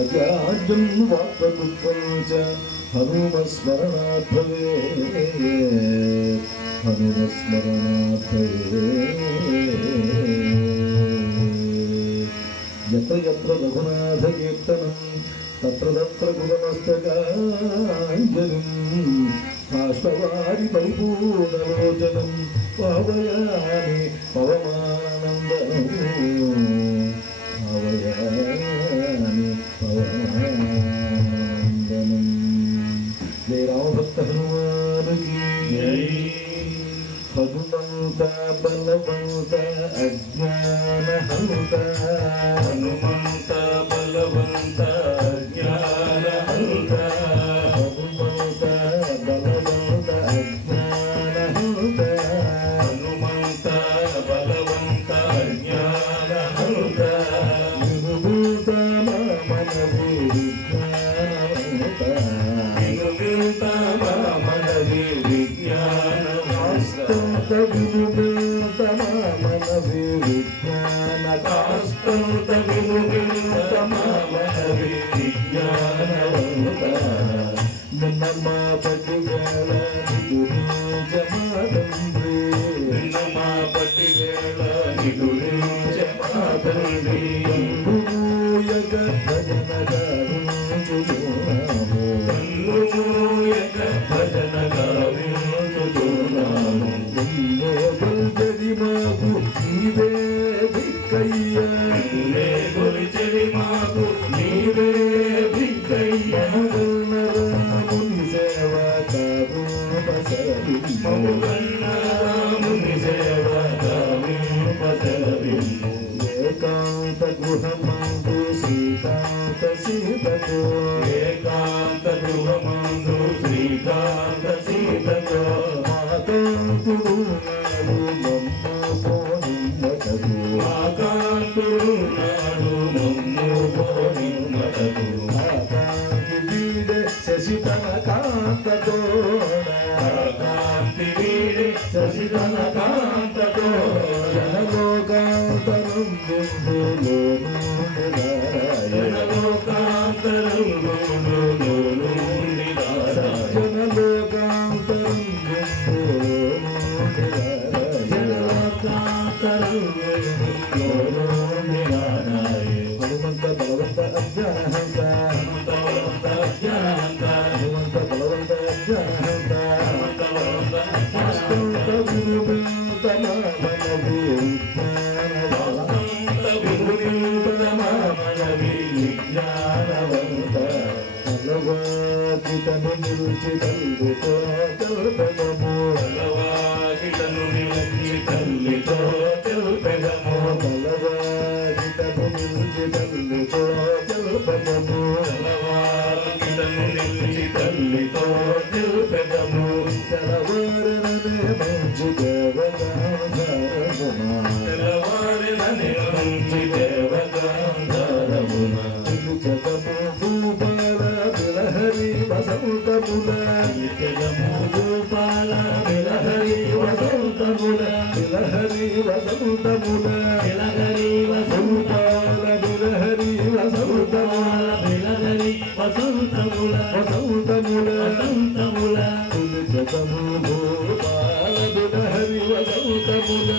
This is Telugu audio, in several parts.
अजाड्यं वाक्पटुत्वं च हनुमस्मरणात् भवेत् हनुमस्मरणात् भवेत् यत्र यत्र रघुनाथकीर्तनं तत्र तत्र कुलमस्तकाञ्जलिं बाष्पवारि परिपूर्णलोचनं पावयामि पवमानन्दनं भावयामि पवमानन्दनं। जय रामभक्त हनुमान की जय। हनुमंत बलवंत अज्ञान हनुत हनुमंत बलवंत अज्ञान हनुत हनुमंत बलवंत अज्ञान हनुत हनुमंत बलवंत अज्ञान हनुत निर्भूत मन विज्ञानवंत निर्भूत मन विज्ञान विमुक्तमन विज्ञानकास्तुत विमुक्तमन विज्ञानवंत नम पटिगळ निगुणीजमादम्रे नम पटिगळ निगुणीजमादम्रे भूयग भजनगारुजुनामो भूयग भजनगारुजुनामो మాకు నీవే భిక్కయ్య నీవే గురిచెలి మాకు నీవే భిక్కయ్య రాముని సేవ కారుపసరి రాముని సేవ కారుపసరి ఏకాంత గృహమందు శ్రీకాంత సీతతో ఏకాంత గృహమందు శ్రీకాంత సీతతో మాకాంతుడు ఆకాంతుడు నాడు మమ్ము పోని మటకు ఆకాంతి వీడే శశితన కాంతతో ఆకాంతి వీడే శశితన కాంతతో జనలోకాంతరం బిందులో జనలోకాంతరం బిందులో జనలోకాంతరం హనుమంత బలవంత అజ్ఞానహంత హనుమంత బలవంత అజ్ఞానహంత హనుమంత బలవంత అజ్ఞానహంత హనుమంత బలవంత అజ్ఞానహంత విముక్తమ మన విజ్ఞానవంత విముక్తమ మన విజ్ఞానవంత భగవద్గీతను నిలిచి తల్లితో కల్పనము భగవద్గీతను నిలిచి తల్లితో కల్పనము భగవద్గీతను నిలిచి తల్లితో కల్పనము భగవద్గీతను నిలిచి తల్లితో కల్పనము తెల్లవారిననే మంచి దేవగాంధరమున తెల్లవారిననే మంచి దేవగాంధరమున జగము భూపాల బిలహరి వసంతముల జగము భూపాల బిలహరి వసంతముల బిలహరి వసంతముల బిలహరి వసంతాల బిలహరి వసంతముల బిలహరి వసంతముల వసంతముల వసంతముల జగము భూపాల బిలహరి వసంతముల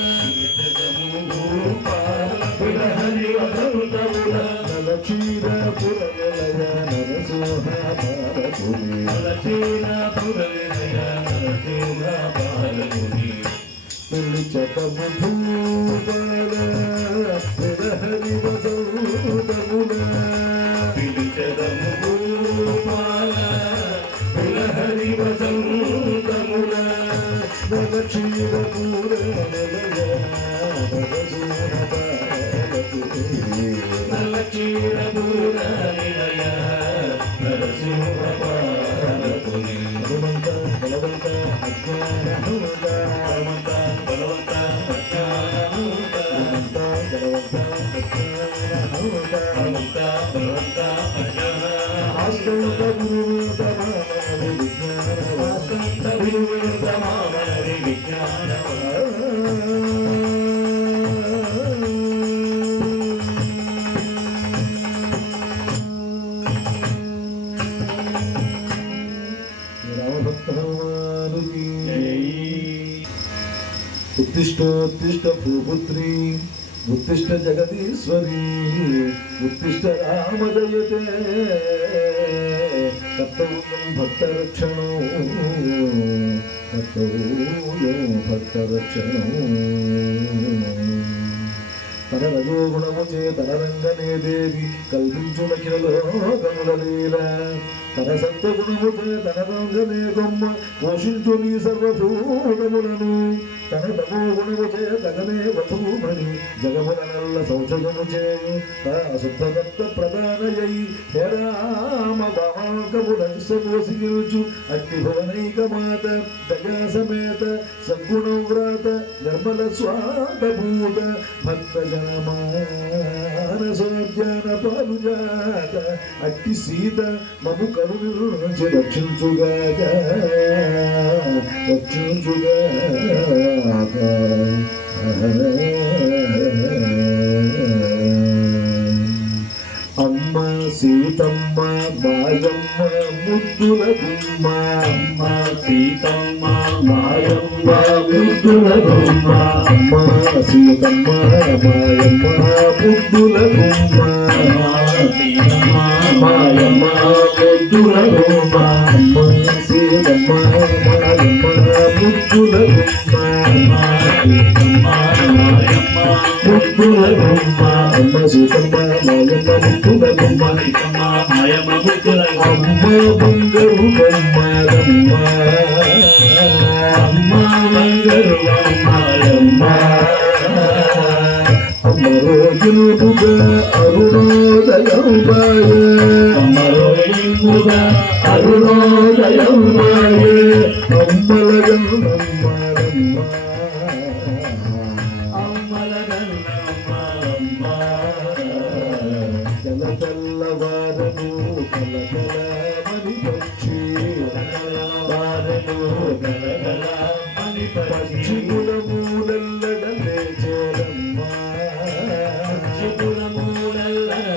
జగము భూపాల బిలహరి వసంతముల నలచీర పురలయ నరసింహ పాలకుని నలచీర పురలయ నరసింహ పాలకుని పిలిచటము భూపాల బిలహరి వసంతముల పిలిచటము భూపాల బిలహరి వసంతముల నలచీర పురలయ నరసింహ పాలకుని నలచీర పురలయ నరసింహ పాలకుని హనుమంత బలవంత అజ్ఞాన హనుమంత హనుమంత బలవంత అజ్ఞాన హనుమంత హనుమంత బలవంత అజ్ఞాన హనుమంత హనుమంత బలవంత అజ్ఞాన ఆస్తంత గురువు తమామని విజ్ఞాన ఆస్తంత గురువు తమామని విజ్ఞాన उत्तिष्ठोत्तिष्ठ भूपुत्री उत्तिष्ठ जगदीश्वरी उत्तिष्ठ रामदयते कर्तव्यं भक्तरक्षणो कर्तव्यं भक्तरक्षणो తన రజోగుణముచే తన రంగనే దేవి కల్పించునఖిలలోకముల లీల తన సత్వగుణముచే తన రంగనే గొమ్మ పోషించు నీ సర్వభూతములను తన తమోగుణముచే తగనే వధూమణి జగముల నల్ల సౌచముచే తా శుద్ధదత్త ప్రధానయై హే రామ భామాంకములంసమోసిగిల్చు అట్టి భువనైక మాత దగా సమేత సద్గుణవ్రాత నిర్మల స్వాదభూత భక్త మానసోద్యాన పాలుజాత అట్టి సీత మము కరుణు నుంచి రక్షించుగాక రక్షించుగాక అమ్మ సీతమ్మ మాయమ్మ ముద్దుల గుమ్మ అమ్మ సీతమ్మ మాయమ్మ ముద్దుల గుమ్మ అమ్మ సీతమ్మ మాయమ్మ ముద్దుల గుమ్మ సీతమ్మ మాయమ్మ ముద్దుల గుమ్మ అమ్మ సీతమ్మ మాయమ్మ ముద్దుల గుమ్మ సీతమ్మ మాయమ్మ ముద్దుల గుమ్మ అమ్మ సీతమ్మ మాయమ్మ ముద్దుల గుమ్మ సీతమ్మ మాయమ్మ ముద్దుల అమ్మ బంగారు బొమ్మలమ్మ అమ్మ బంగారు బొమ్మలమ్మ అమ్మ రోజులుగా అరుణోదయం బాయ అమ్మ రోజులుగా అరుణోదయం బాయ అమ్మల గన్నమ్మలమ్మ అమ్మల గన్నమ్మలమ్మ తెల్లవారను కలకలమని పక్షి వారను కలకలమని పక్షి కులమూలల్లడలే చేరమ్మ కులమూలల్లడలే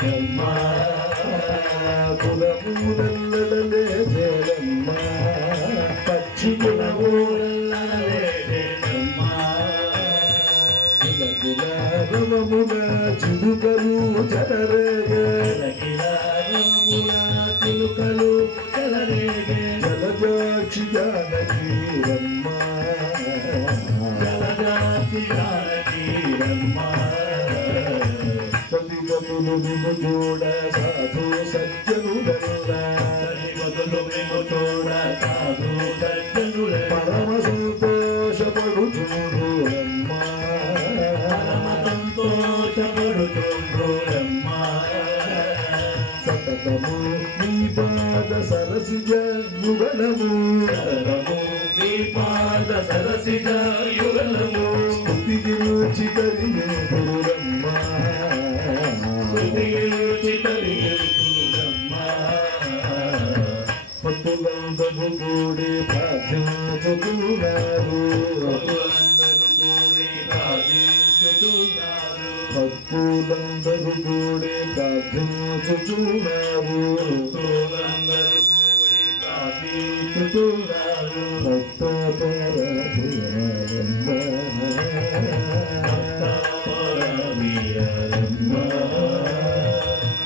చేరమ్మ కులమూలల్లడలే చేరమ్మ పక్షి కులమూలల్లడలే చేరమ్మ రమమున చిలుకలు జలరేగే చిలుకలు జలరేగే జలజాక్షి జానకి రమ్మ జలజాక్షి జానకి రమ్మ సతిగతులు నిన్ను చూడ సాధు సజ్జనులల్లా సతిగతులు నిన్ను చూడ సాధు సజ్జనుల పరమ సంతోషపడు చూడు రమ్మ సతతము నీ పాద సరసిజ యుగలము సతతము నీ పాద సరసిజ యుగలము స్తుతికి రుచి తరియురమ్మ స్తుతికి రుచి తరియురమ్మ భక్తులందరూ కూడి ప్రార్థించుతున్నారు భక్తులందరూ కూడి ప్రార్థించుచున్నారు భక్త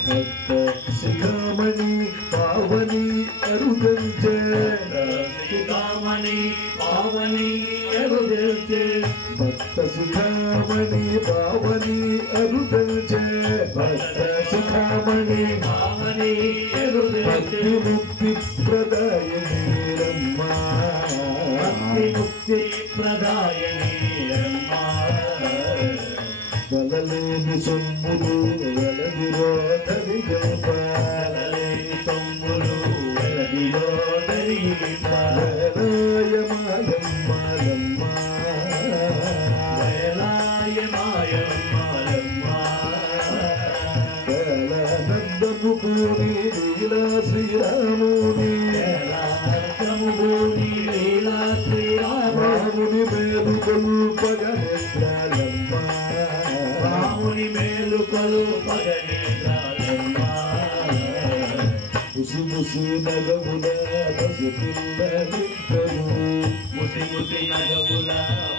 భక్త శిఖామణి పావని అరుదంచే శిఖామణి పావని అరుదంచే భక్త శిఖామణి పావని అరుదంచే భక్త శిఖామణి పావని అరుదంచే ముక్తి ప్రదాయని రమ్మ ముక్తి ప్రదాయని రమ్మ వలలేని సొమ్ములు వలదిరో ధరి గల్పాలలేని సొమ్ములు వలదిరో ధరి వేలాయ మాయమ్మ వేలాయ మాయమ్మ వేలానందము పూరి లీలా శ్రీరాముని వేలానందము పూరి లీలా శ్రీరాముని మేలు కొల్పగనేత్రాలమ్మ రాముని మేలు కొల్పగనేత్రాలమ్మ ముసి ముసి నగముల పసిపిల్లలిద్దరు ముసి ముసి నగముల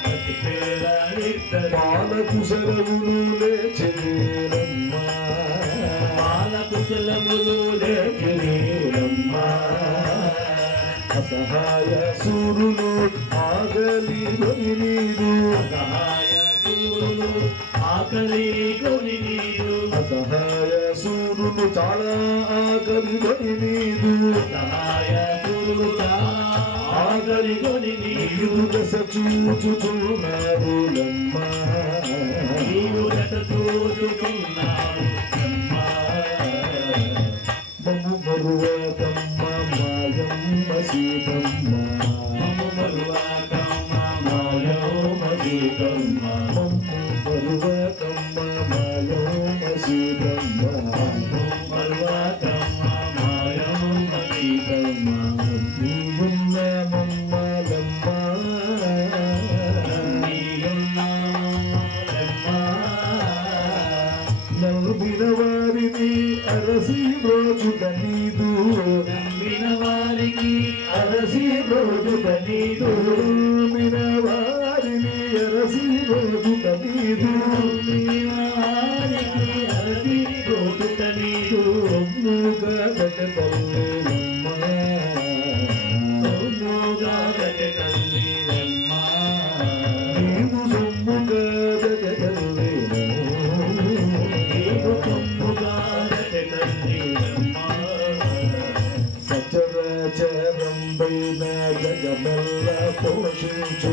పసిపిల్లలిద్దరు బాలకుశలములు లేచిరేరమ్మా బాలకుశలములు లేచిరేరమ్మా అసహాయ సూరులు ఆగలి నీరు అసహాయ సూరులు ఆకలి కొని నీరు అసహాయ సూరులు చాలా ఆకలి నీరు సహాయ సూరులు ఆకలి కొని నీరు దశ చూచుచున్నారు నీరు దశ చూచుచున్నారు మమ్ము మరువకమ్మ మాయమ్మ సీతమ్మ మమ్ము మరువకమ్మ మాయమ్మ సీతమ్మ మమ్ము మరువకమ్మ మాయమ్మ సీతమ్మ మమ్ము మరువకమ్మ మాయమ్మ సీతమ్మ నీవున్న మమ్మలమ్మ నవ్విన వారిని అరసి రోజుక నీదు నమ్మిన వారికి అరసి రోజుక నీదు నమ్మిన వారిని అరసి రోజుక నీదు నమ్మిన వారికి అరసి రోజుక నీదు సొమ్ముగా గటపల్లెలమ్మ సొమ్ముగా గటపల్లెలమ్మ నీవు సొమ్ముగా గటపల్లెలమ్మ నీవు సొమ్ముగా గటపల్లెలమ్మ సచరాచరంబైన జగమెల్ల పోషించు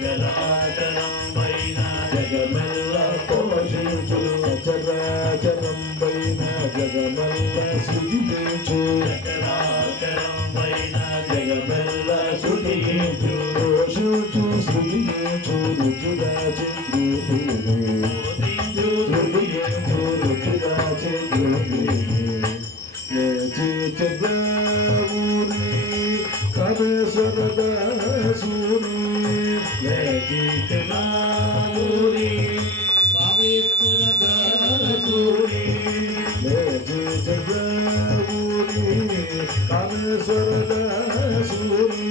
సచరాచరంబైన జగమెల్ల పోషించు సచరాచరంబైన జగమెల్ల సృజించు సచరాచరంబైన జగమెల్ల సృజించు పోషించు సృజించు రుచిగా చంద్రుడు సృజించు రుచిగా చంద్రుడు చంద్రూరి కామేశ్వరదాసూరి లేఖితనామూరి కామేశ్వరదాసూరి చంద్రూరి కామేశ్వరదాసూరి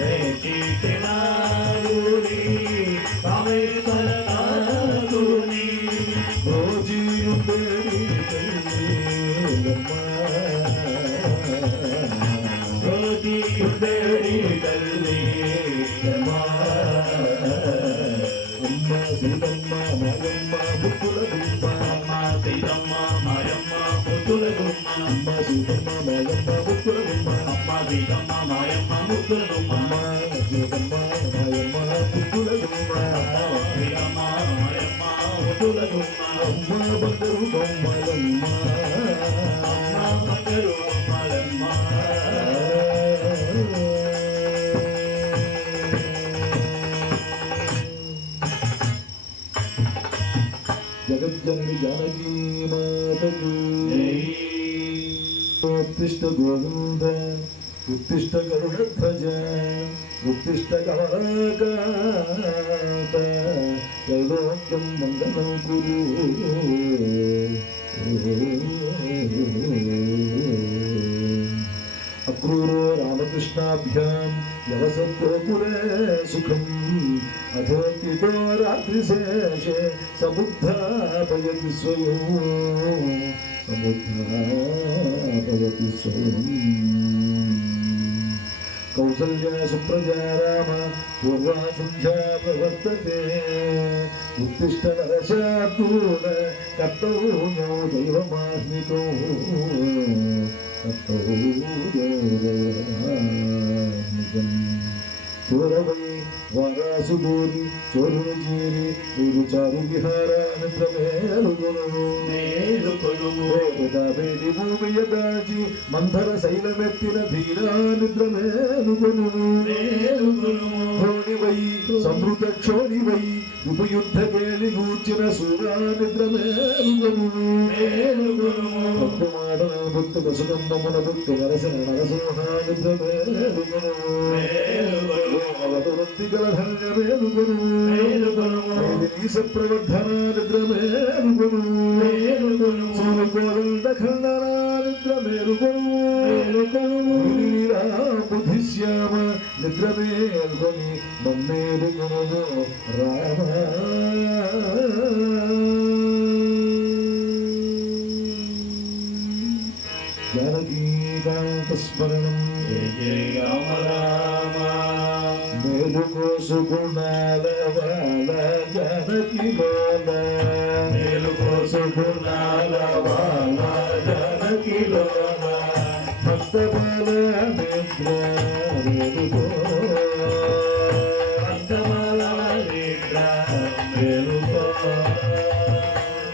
లేఖితనామూరి కామేశ్వరదాసూరి రోజీయుందేరి రోజీయుందేరి తల్లి అమ్మ సీతమ్మ మాయమ్మ ముక్కుల గుమ్మ అమ్మ సీతమ్మ మాయమ్మ ముద్దుల గుమ్మ అమ్మ సీతమ్మ మాయమ్మ ముక్కుల గుమ్మ అమ్మ సీతమ్మ మాయమ్మ ముద్దుల గుమ్మ అమ్మ సీతమ్మ మాయమ్మ ముక్కుల గుమ్మ సీతమ్మ మాయమ్మ ముద్దుల గుమ్మ అమ్మ బంగారు బొమ్మలమ్మ అమ్మ బంగారు బొమ్మలమ్మ జగజ్జనని జానకీ మాతకు ఉత్తిష్ట గోవింద ఉత్తిష్ట గరుడధ్వజ ఉత్తిష్ట కమలాకాంత త్రైలోక్యం మంగళం కురు అక్రూరో రామకృష్ణాభ్యాం యవసద్గోకులే సుఖం అధోకితో రాత్రిశేషే సముద్ధాపయతి స్వయం సముద్ధాపయతి స్వయం కౌసల్యా సుప్రజా రామ పూర్వా సంధ్యా ప్రవర్తతే ఉత్తిష్ట నరశార్దూల కర్తవ్యో దైవమాహ్నికో కర్తవ్యం చోరవై వారాసుడూరి చోరుని చేరి మీరు చారు విహారానందమేలుగొను వేది భూమియ దాచి మంథర శైలమెత్తిన ధీరా నిద్రమేలుగొను ధోనివై సమృత క్షోణివై ఉపయుద్ధ కేళి గూర్చిన సూరా నిద్రమేలుగొను భక్తుమాడన భక్తు కసుగంధమున భక్తు నరసిన నరసింహ నిద్రమేలుగొను అవతొత్తిగల ధన్య మేలుగొను నీస ప్రవర్ధన నిద్ర మేలుగొను సూర్యకోదండ ఖండన నిద్ర మేలుగొను నిద్ర మేల్కొని మమ్మేలు కొనుగో రామ జానకీకాంత స్మరణం జయ జయ రామ రామ మేలుకో సుగుణాల వాల జానకి బాల మేలుకో సుగుణాల వాల జానకి లోల భక్త బాల నేత్ర మేలుకో అంతమాల నేత్ర మేలుకో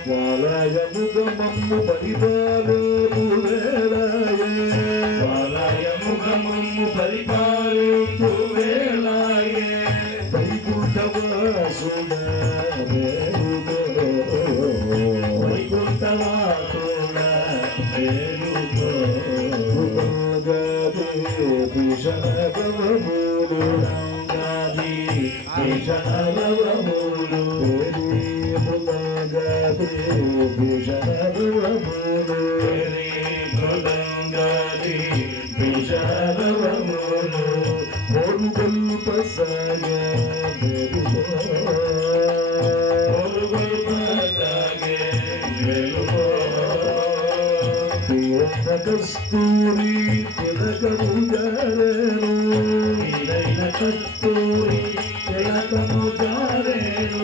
వాలయముగ మమ్ము పరిపాలు వేళాయే వాలయముఖమమ్ము పరిపాలించు వేళాయే వైకుంఠవాసుడ మేలుకో వైకుంఠవాసుడ మేలుకో గదే భీషణ గమూలు గాది భీషణలవములు గదే భీషణ గమూలు మృదంగాది భీషణలవములు మోరు గొల్ప సాగ గొల్పసాగే మేలుకో కస్తూరి తిలకము జారేను నీరైన కస్తూరి తిలకము జారేను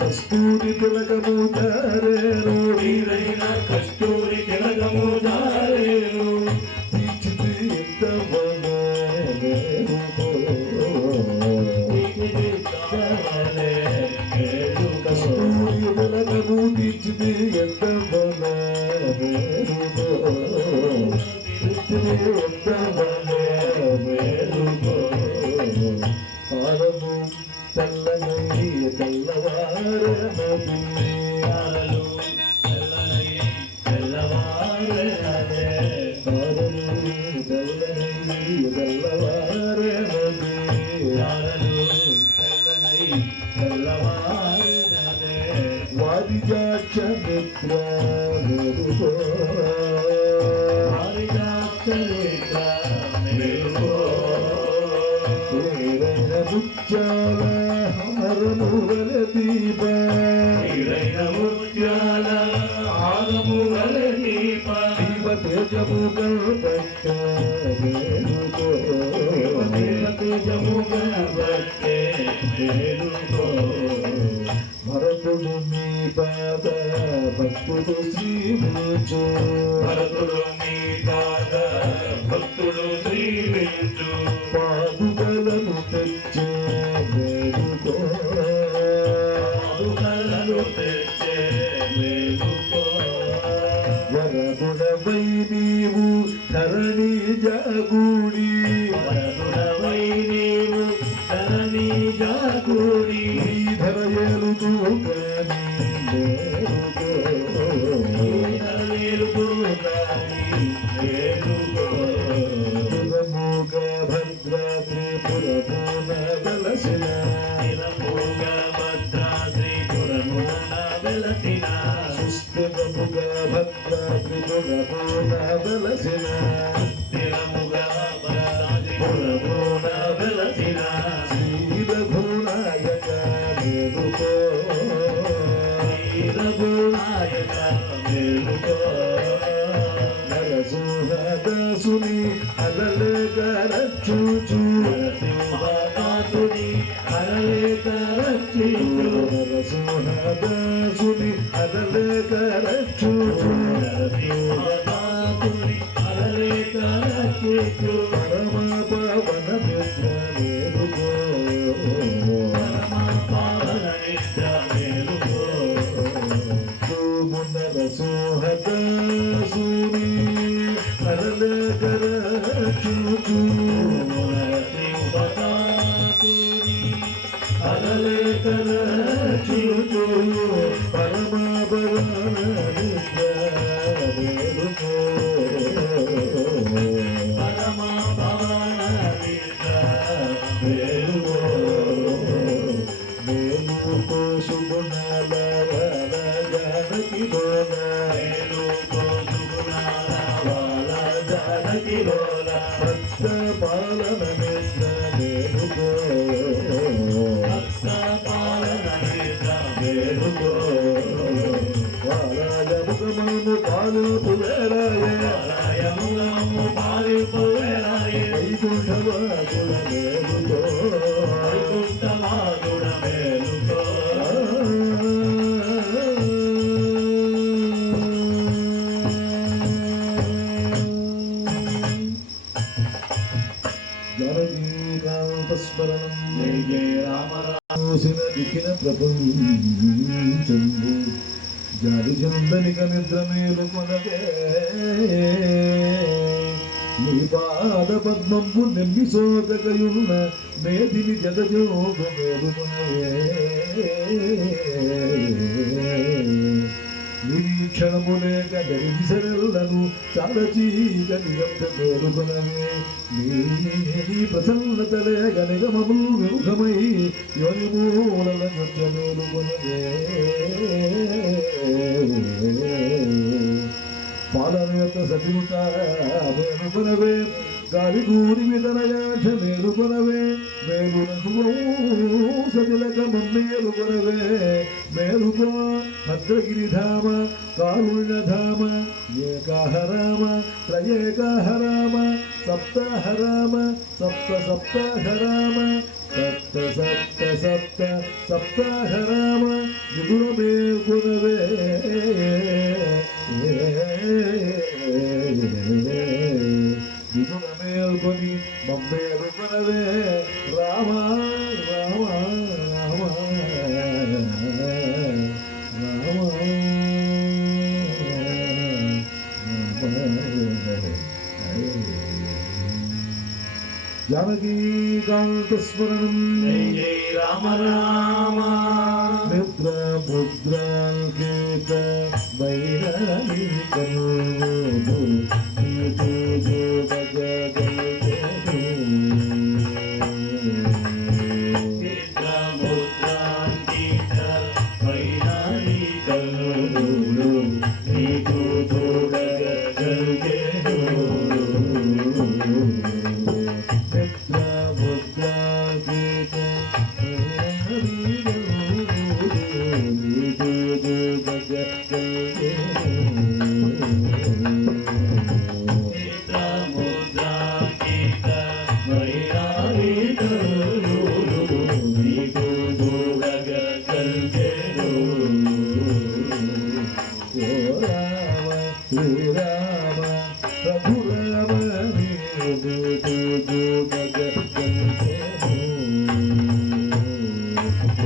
కస్తూరి తిలకము జారేను నీరైన కస్తూరి తిలకము జారేను తీర్చిది ఎంత కస్తూరి తిలకము తీర్చిది ఎంత ఆరము తెల్లనై తెల్లవారనది తెల్లవారే ఆరము తెల్లనై తెల్లవారనది వాదిజాక్ష మిత్ర మెరుగో ముత్యాల హారముల దీప దీప తేజము కల్పట్ట భరతుడు మీ పాద భక్తుడు శ్రీమూచు భక్తుడు శ్రీవించు పాదుకలను తెచ్చే మేలుకో తెచ్చే మేలుకో వరదుడవై నీవు ధరణి జాగూడి వరదుడవై నీవు ధరణి జాగూడి ధర ఏలుతూ కాని మేలుకో తిరమూగ భద్రాద్రి పురమున వెలసిన సుస్థిరముగ భద్రాద్రి పురమున వెలసిన శ్రీ రఘునాయక మేలుకో నరసింహదాసుని అలలేక రక్షుచు నరసింహదాసుని అలలేక రక్షుచు పరమ పవన మిత్ర మేలుకో నరసింహదాసుని అలలేక రక్షుచు పరమ పవన మిత్ర మేలుకో మేలుకో సుగుణాల జానకి భక్త పాలన మిత్ర మేలుకో వారాయముఖమము పాలింపు వేళాయే వారాయముఖము పాలింపు వేళాయే వైకుంఠవాసుల మేలుకో వైకుంఠవాసుల మేలుకో జనకీకాంతస్మరణం జయ జయ రామ మూసిన దిక్కిన ప్రపంచంబు జాడి చందనిక నిద్ర మేలుకొనవే నీ పాద పద్మంబు నెమ్మి సోకకయున్న మేదిని జగజోగు మేలుకొనవే నిరీక్షణము లేక గరిసెలను చాలచీక నిగంత మేలుకొనవే నీ ప్రసన్నత లేక నిగమములు విముఖమై యోని మూలల నృత్య మేలుకొనవే పాలనేత సతియుత మేలుకొనవే గాలి గూరి విదనయాఠ మేలుకొనవే మేలునసుతిలక మేలుకొనవే మేలుకో భద్రగిరిధామ కారుణ్యధామ ఏకాహరామ త్రయేకాహరామ సప్తాహరామ సప్త సప్తాహరామ సప్త సప్త సప్త సప్తాహరామ విదుర మేల్కొనవే విదుర మేల్కొని మమ్మేలుకొనవే రామ రామ రామ జానకీకాంతస్మరణం జయ జయ రామ రామ నిద్ర ముద్రాంకేత వైరాణి కన్నుడు నీతో చిత్రముద్రాంకిత వైనాడి కన్నులు నీకు తోడగలుగెను చిత్రముద్రాంకిత వైనాడి కన్నులు నీకు తోడగలుగెను ఓ రామ శ్రీరామ రఘురామ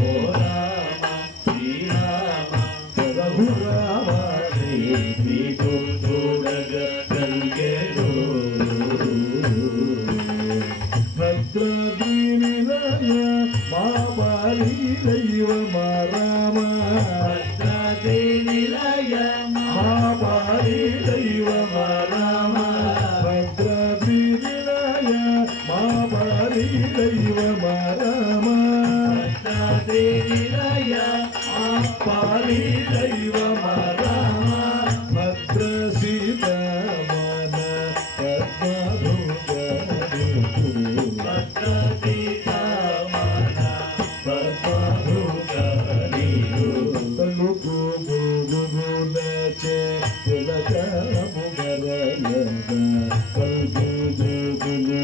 ఓ రామ శ్రీరామ రఘురామ నీకు తోడగలుగెను భద్రాద్రినిలయ మా పాలి దైవ రామ భద్రాద్రి నిలయ మా పాలి దైవ రామ భద్రాద్రినిలయ మా పాలి దైవ రామ భద్రాద్రి నిలయ పాలి దైవ రామ భద్ర సీతమన పద్మభూత భద్రాద్రి కామన పద్మభూషణీయు తలుపు భూగునచే తిలకము గరయద కల్పు జూగులు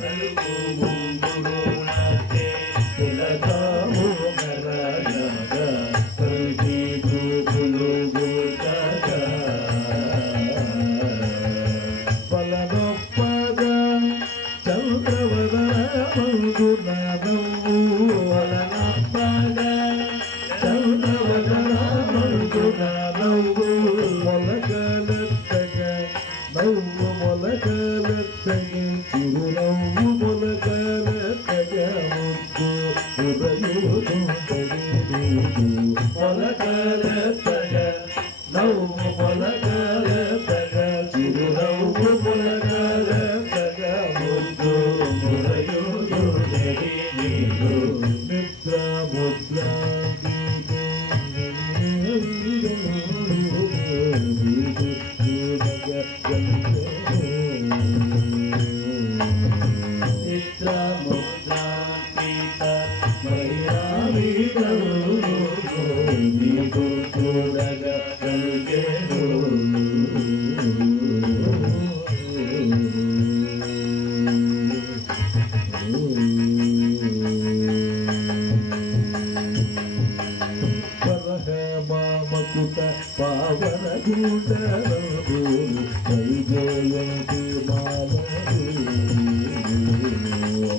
తలుపు గుంగురునతే తిలకము గరయద కల్పి జూగులు పలనొప్పగ చంద్రవదన మంగునదము వలనప్పగ చంద్రవదన మంగునదము మొలకలెత్తగ నవ్వు మొలకలెత్తగ చిరునవ్వు మొలకలెత్తగ ముద్దు హృదయుడుంటది మొలకలెత్తగ నవ్వు మొలకలెత్తగ చిరునవ్వు మొలకలెత్తగ ముద్దు హృదయుడుంటది నిద్ర ముద్రా చిత్రముద్రాంకిత మహిళాలీలలు నీకు చూడగా కలిగేను. పరహమామకుట పావన గుండరంబు వైజయంతి మాలరు.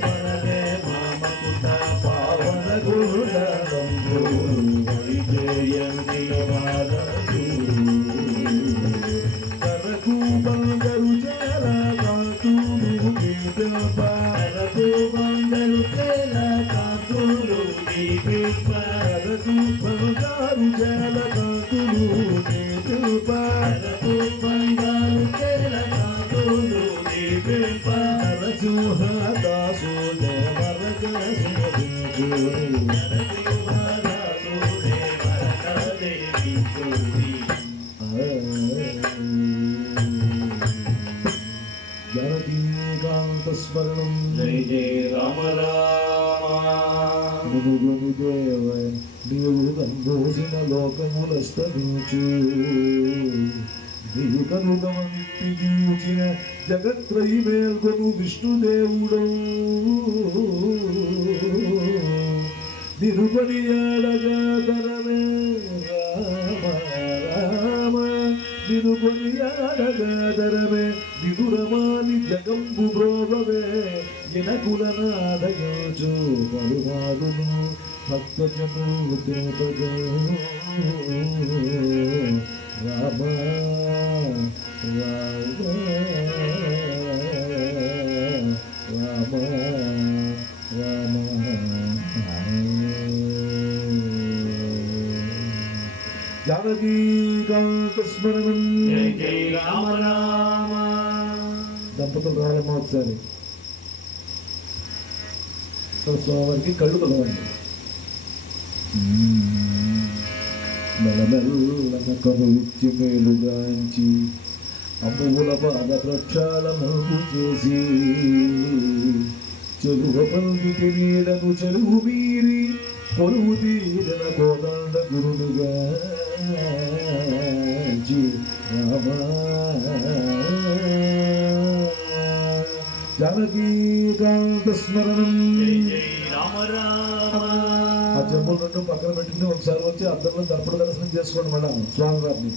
పరలే మామకుట పావన గుణరంబు వైజయంతి మాలరు. కరకు బంగరు జల కాతులు గీతప కరకు బండలు తేల కాకులు దీపిప. కరకు బంగారు జల కాతులు గీతప కరకు బంగారు తేల కాకులు దీపిప. నరసింహ దాసుడే మరగ సింహుడు. నరసింహదాసుడే వరకదేవి కోరి. జనకీకాంత స్మరణం జై జై రామ రామ. మునుగుని దేవ నీవు కన్మోసిన లోకములస్తమించు. నీవు కనుగమనిప్పి చూచిన జగత్రయి మేల్కొను విష్ణుదేవుడు. నిరుపని ఆడగాదరమే రామ రామ. నిరుపని ఆడగాదరమే విదురమాని జగంబు బ్రోవే. జనకులనాదయోచు పలుమారును భక్తజను దేవతలు. రామ రామ రామ రామ. జానకీకాంత స్మరణం. జై జై రామ రామ. దంపతులు రావాలమ్మా ఒకసారి. స్వామివారికి కళ్ళు కలవండి. మెల్లమెల్లన కనువిచ్చి మేలుగాంచి అమ్ముల పాద ప్రక్షాళనము చేసి చెరువ పందికి నీడను చెరువు మీరి కొలువు తీరిన కోదండ గురుడుగా రామ. జానకీకాంత స్మరణం. జై జై రామ రామ. ఆ చెంబులు రెండు పక్కన పెట్టుకుని ఒకసారి వచ్చి అద్దంలో దర్పణ దర్శనం చేసుకోండి మేడం స్వామివారిని.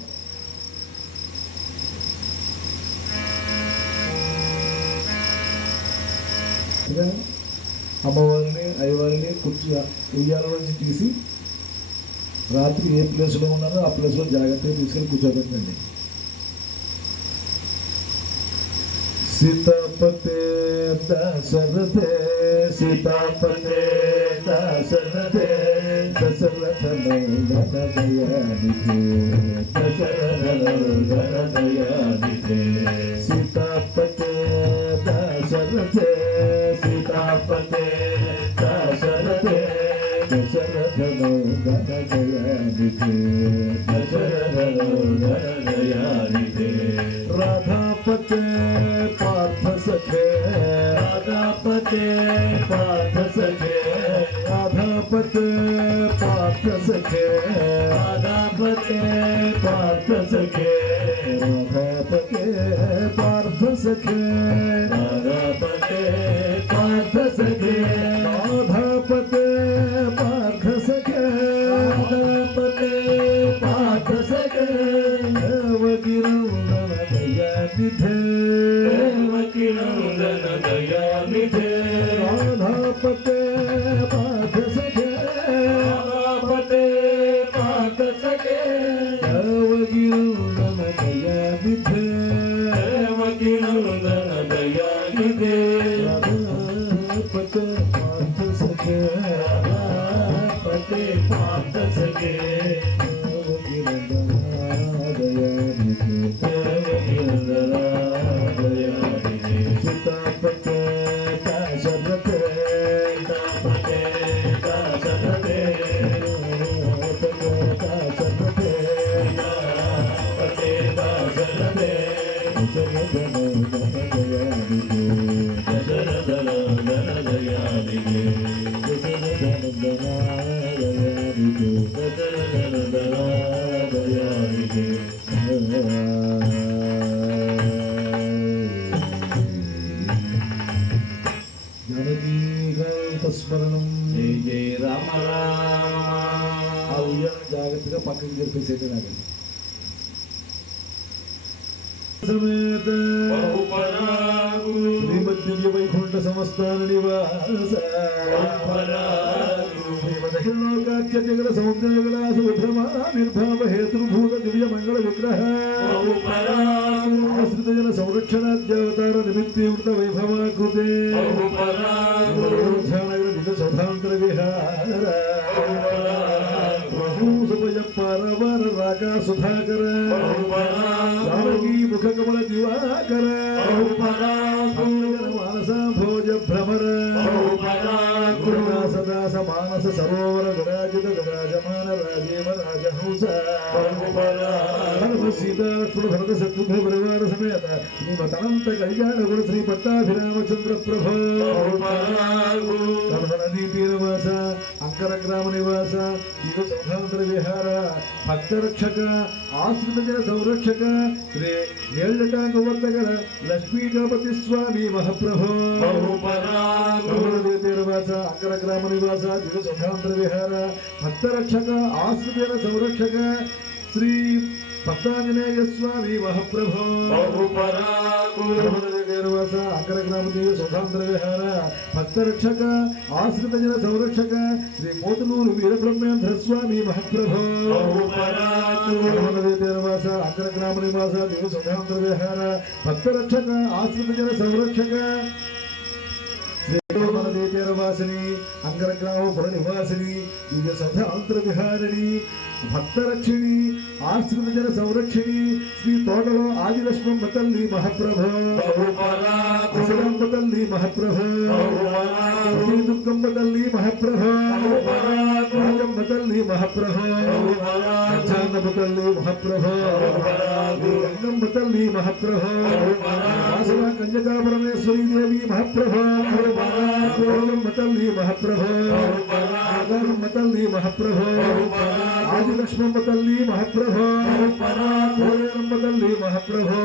అమ్మవారిని అయ్యవారిని కుర్చీ ఉయ్యాల నుంచి తీసి రాత్రి ఏ ప్లేస్లో ఉన్నారో ఆ ప్లేస్లో జాగ్రత్తగా తీసుకెళ్ళి కూర్చోబెట్టండి. సీతాపతే దశరథే సీతాపతే దశరథే దశరథ నందనదయానిధే దశరథ నందనదయానిధే. సీతాపతే దశరథే సీతాపతే దశరథే దశరథ నందనదయానిధే దశరథ నందనదయానిధే. రాధాపతే పార్థ సఖే రాధాపతే పార్థ సఖే. రాధాపతే పార్థ సఖే రాధాపతే పార్థ సఖే. రాధాపతే పార్థ సఖే రాధాపతే పార్థ సఖే. రాధాపతే పార్థ సఖే రాధాపతే పార్థ సఖే. దేవగిరందనదయానిధే దేవకి నందనదయానిధే. రాధాపతే పార్థ సఖే రాధాపతే పార్థ సఖే. దేవగిరందనదయానిధే దేవకి నందనదయానిధే. దయానిధి స్మరణం జయ జయ రామ రామ ఆ ఉయ్యాల జాగ్రత్తగా పక్కకి జరిపేసేది నాకు సమేత బహుపరాగు శ్రీమద్దివ్య వైకుంఠ సంస్థాన నివాస బహుపరాగు శ్రీమదహిర్లోకాఖ్య జగల సముద్ర విలాస విభ్రమా నిర్భావ హేతుర్భూత దివ్య మంగళ విగ్రహ బహుపరాగు ఆశ్రిత జన సంరక్షణాద్యావతార నిమిత్తీవృత వైభవాకృతే బహుపరాగు ధ్యానగర దివ్య సౌధాంతర విహార సుభయ పారవర రాగా సుధాకర జానకీ ముఖ కమల దివాకర మానస భోజ భ్రమర సదాస మానస సరోవర విరాజిత విరాజమాన రాజేవ రాజహంస సీతాలక్ష్మణ భరత శత్రుఘ్న పరివార సమేత శ్రీమతనంత కళ్యాణ గుణ శ్రీ పట్టాభిరామచంద్ర ప్రభో నదీ తీరవాస అంకర గ్రామ నివాస దివ సౌధాంతర విహార భక్త రక్షక ఆశ్రిత జన సంరక్షక శ్రీ వేళ్లటాంగవర్తకర లక్ష్మీకాపతి స్వామి మహాప్రభో తీరవాస అంకర గ్రామ నివాస దివ సౌధాంతర విహార భక్త రక్షక ఆశ్రిత జన సంరక్షక శ్రీ భక్తాంజనేయ స్వామి మహాప్రభో దేవవాస అంకర గ్రామ దివ్య సౌధాంతర విహార భక్త రక్షక ఆశ్రిత జన సంరక్షక శ్రీ పోతులూరు వీరబ్రహ్మేంద్ర స్వామి మహాప్రభో దేవవాస అంకర గ్రామ నివాస దివ్య సౌధాంతర విహార భక్త రక్షక ఆశ్రిత జన సంరక్షక శ్రీవాసిని అంకర గ్రామ పుర నివాసిని దివ్య సౌధాంతర విహారిణి భక్తరక్షిణి ఆశ్రిత జన సంరక్షిణి శ్రీ తోటలో ఆదిలక్ష్మమ్మ తల్లి మహాప్రభో తల్లి మహాప్రభో శ్రీ దుర్గమ్మ తల్లి మహాప్రభో రాజమ్మ తల్లి మహాప్రభో పంచాన్నమ్మ తల్లి మహాప్రభో గంగమ్మ తల్లి మహాప్రభో వాసవ కన్యకా పరమేశ్వరీ దేవి మహాప్రభో గౌరమ్మ తల్లి మహాప్రభో రాజమ్మ తల్లి మహాప్రభో ఆదిలక్ష్మమ్మ తల్లి మహాప్రభో గౌరమ్మ తల్లి మహాప్రభో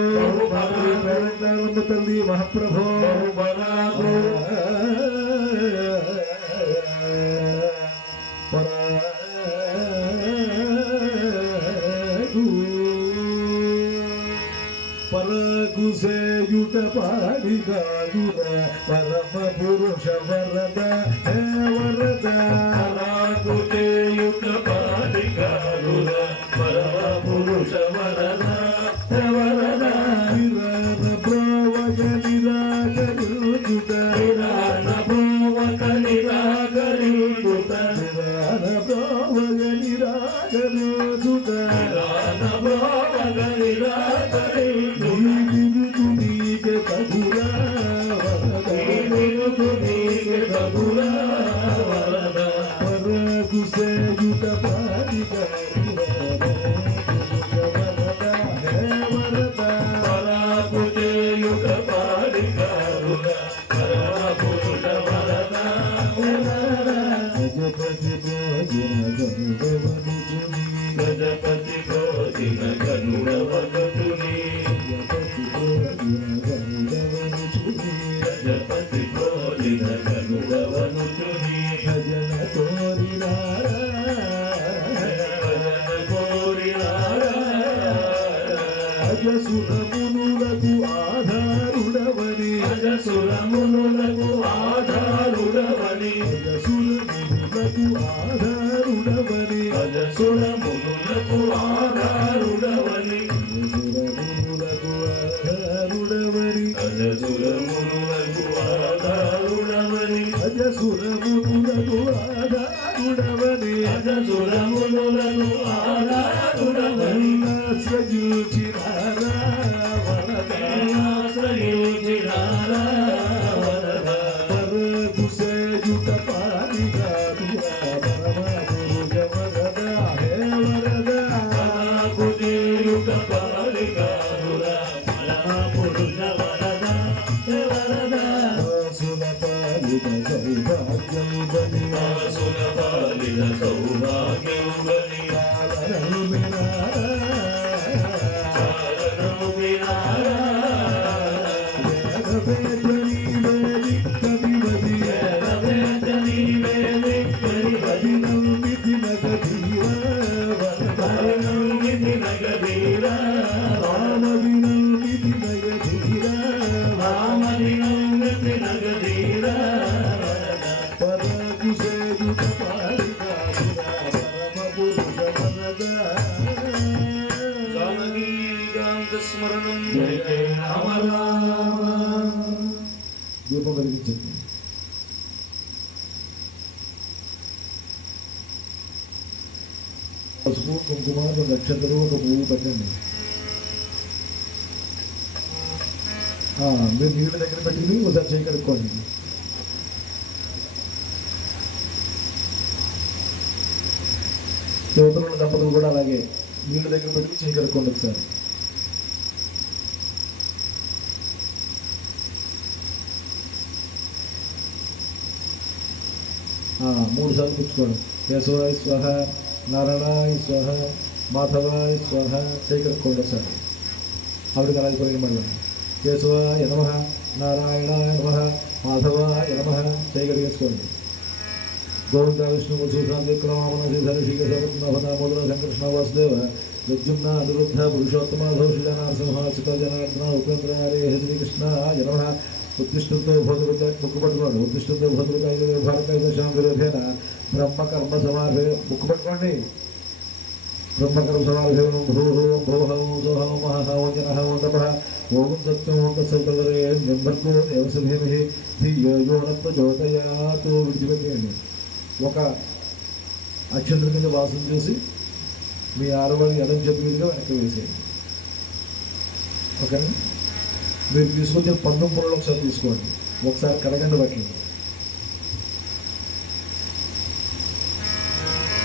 పేరంటాలమ్మ తల్లి మహాప్రభో పరగు సేయుట పాడి కాదుర పరమ పురుష వరద హే వరద పరాగు చేయుట పాడి కాదుర పరమ పురుష వరద హే వరద నిరాన బ్రోవగ నిరాకరుచుట నిరాన భోవక నిరాకరించుట నిరాన బ్రోవగ నిరాకరుచుట నిరాన భోవక నిరాకరించుట నీకే కదురా నీకే కబురా వరద పరగు సేయుట పాడి పరాగు చేయుట పాడి కాదుర పరమ పురుష వరద హే వరద గజపతి భోజిన గరుడవగతుని గజపతి భోజిన గరుడవనుచుని భజన కోరినారా అజసురమునులకు ఆధారుడవని అజసురమునులకు ఆధారుడవని అజసురమునులకు ఆధారుడవని అజసురమునులకు ఆధారుడవని అజసురమునులకు ఆధారుడవని అజసురమునులకు ఆధారుడవని అజసురమునులకు ఆధారుడవని అజసురమునులకు ఆధారుడవని ఆశ్రయించినారా వరద ఆశ్రయించినారా వరద పరగు సేయుట పాడి కాదురా పరమ పురుష వరద హే వరద పరాగు చేయుట పాడి కాదుర పరమ పురుష వరద హే వరద సుల పాలిత సౌభాగ్యము బలి సులభ కలిగిన సౌభాగ్యం కలిగిన చారణము వినారా చారణము వినారా వేదవేదని వేదికవివది వేదవేదని వేదికవివది నమ్మితి నగధీరా వరదానంగితి నగధీరా రామవినమ్మితి నగధీరా రామదినంగతి నగధీరా పరగు సేదుక పారిగా పరమ పురుష వరదా జానకీకాంత స్మరణం జయ జయ రామ రామ దీపం వెలిగించండి. పసుపు కుంకుమ నక్షత్రం ఒక పువ్వు పెట్టండి. మీరు నీళ్ళ దగ్గర పెట్టుకుని ఒకసారి చేయి కడుక్కోండి. యువతరుల దంపతులు కూడా అలాగే నీళ్ళ దగ్గర పెట్టుకుని చేయి కడుక్కోండి ఒకసారి. మూడు సార్లు పుచ్చుకోండి. కేశవాయ స్వహ, నారాయణాయ స్వహ, మాధవాయ స్వహ, చేయి కడుక్కోండి ఒకసారి. ఆవిడకి అలాగే పోయిన మళ్ళీ కేశవాయ నమః, నారాయణాయ నమః, మాధవాయ నమః, చేయి కడిగేసుకోండి. గోవింద విష్ణు మధుసూదన శ్రీధర శ్రీకేశవనామోదర సంకృష్ణ వాసుదేవ విద్యుమ్న అనిరుద్ధ పురుషోత్తమ ధౌషిజ నరసింహ చిత జనార్దన ఉపేంద్ర హరే శ్రీకృష్ణ నమః. ఉత్తిష్టంతో భౌతిక ముక్కు పట్టుకోండి. ఉత్తిష్టంతో భౌతిక భారత శాంతిరేన బ్రహ్మకర్మ సమాధి ముక్కు పట్టుకోండి. బ్రహ్మకర్మ సమాధేవం భూహోం భోహం సోహం మహా జన తప ఓం సత్యం తత్సర్వరే నిర్భర్గో దేవసభేమి ధియోనత్వ జ్యోతయాతో విడిచిపెట్టేయండి. ఒక అక్షంతరం కింద వాసన చేసి మీ ఆరవారి ఎడం చేతి మీదుగా వెనక్కి వేసేయండి. ఓకేనా? మీరు తీసుకొచ్చే పందెం పొరలు ఒకసారి తీసుకోండి. ఒకసారి కడగండి వాటిని.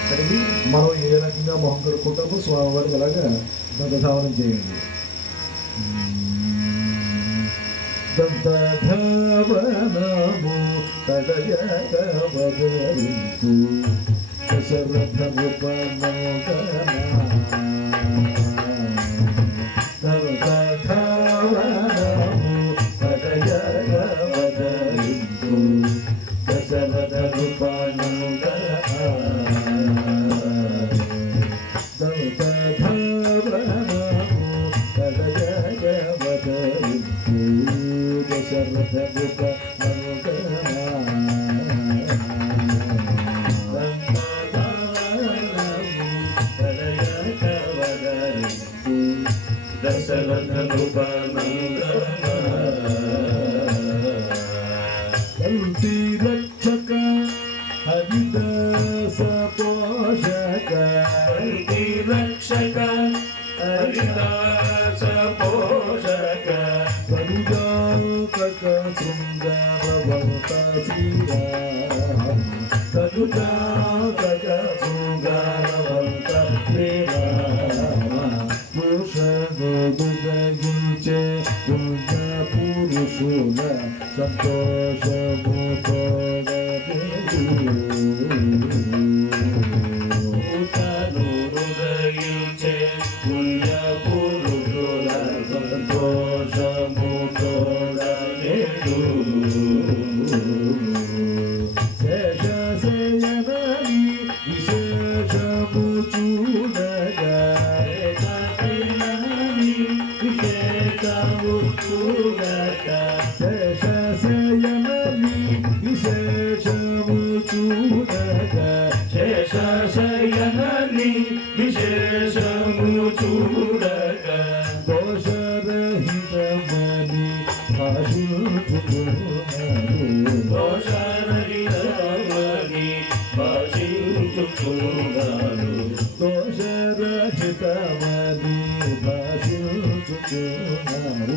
కడిగి మనం ఏ రకంగా మొహం కడుక్కుంటామో స్వామివారికి అలాగా దంతధావనం చేయండి. దంతధావనము తడయగవదరింతు దశరథ దంతధావనము తడయగవదరింతు దశరథ దశరథ తంతి రక్షక హరిదాస పోషక తంతి రక్షక హరిదాస పోషక తనుజాతక శృంగారవంత శ్రీరామ తనుజాతక శృంగారవంత శ్రీరామ పురుషోదయించే పుణ్య పురుషుల సంతోషము తను హృదయించే పుణ్య పురుషుల సంతోషము తోడనేడు శేషశయనని విశేషము చూడగా విశేషము చూడక శేషశయనని విశేషము చూడగా శేషశయనని విశేషము చూడక దోషరహితమని భాషించుకున్నాడు దోషరహితమని భాషించుకున్నాడు దోషరహితమని భాషించుకున్నాడు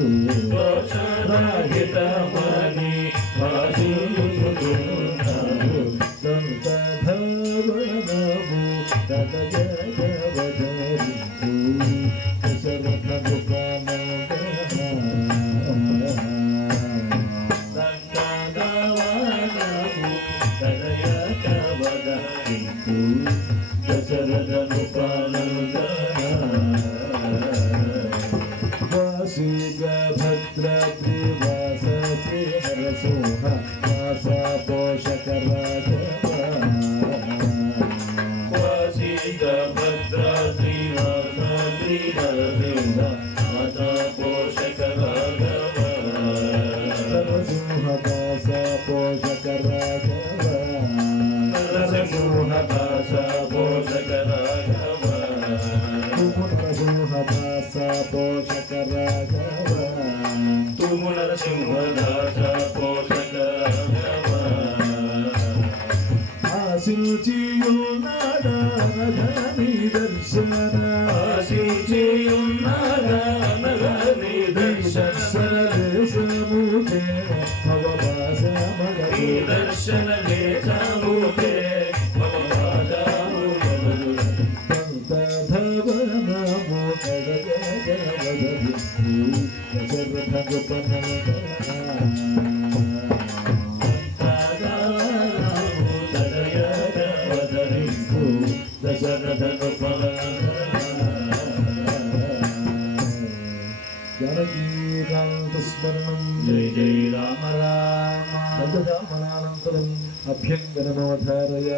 దోషరహితమని భాషించుకున్నాడు దంతధావనము తటజగవదరింతు దశరథ దంతధావనము తటజగవదరింతు దశరథను వాసిక భద్రాద్రి వాస శ్రీ నరసింహ వాస పోషక రాఘవ వాసిక భద్రాద్రి వాస శ్రీ నరసింహ వాస పోషక రాఘవ నరసింహ వాస పోషక రాఘవ నరసింహ వాస పోషక రాఘవ నరసింహ వాస పోషక రాఘవ తుము నరసింహ దాస పోషక రాఘవ ఆశించియున్నాడీ దర్శన ఆశించియున్నాడా నగని దర్శన దేశముఖే భవభాష ఈ దర్శన దేశముఖే భవభాషాము ధవనము దశరథను జానకీకాంతస్మరణం జయ జయ రామ రామ తదమనానంతరం అభ్యంగనమవధారయ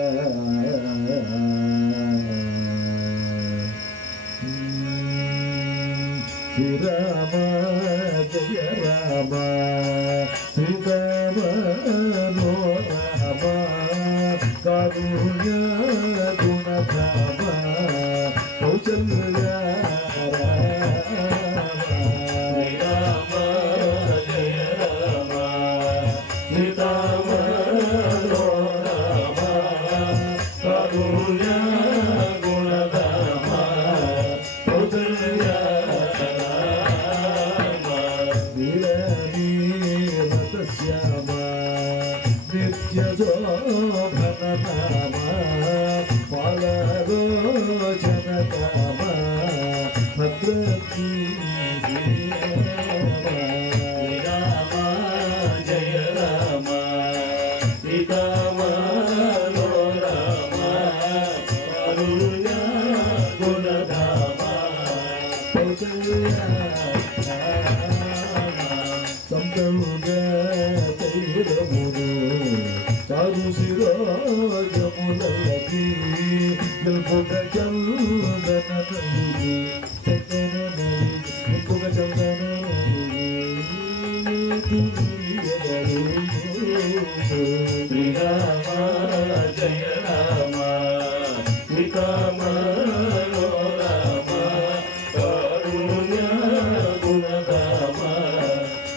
శ్రీరామ జయ రామ శ్రీరామ నో రామ కారుణ్య గుణధామ కౌశల్య రామ జయ రామ సీతామ రామ కరుణ్య గుణధామ కౌసల్య రామ శ్యామ నిత్యజోభనధామ పాలరోచన కామ భద్రతీ రామ జయ రామ సీతామ రామ కరుణ్య గుణధామ సంతముగమును చారు శిరోజములకి గెలుపుగ చందన గెలుపుగ చందన శ్రీరామ జయ రామ సీతామ రామ కరుణ్య గుణధామ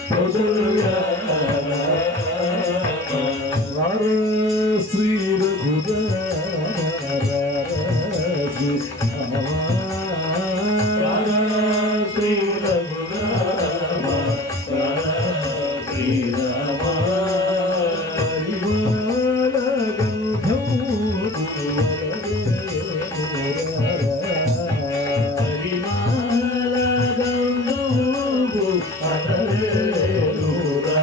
కౌసల్య రామ శ్రీ రఘుర శ్రీ శ్రీ రఘురామ శ్రీరామ హరిమాల గంధము అదరేలురా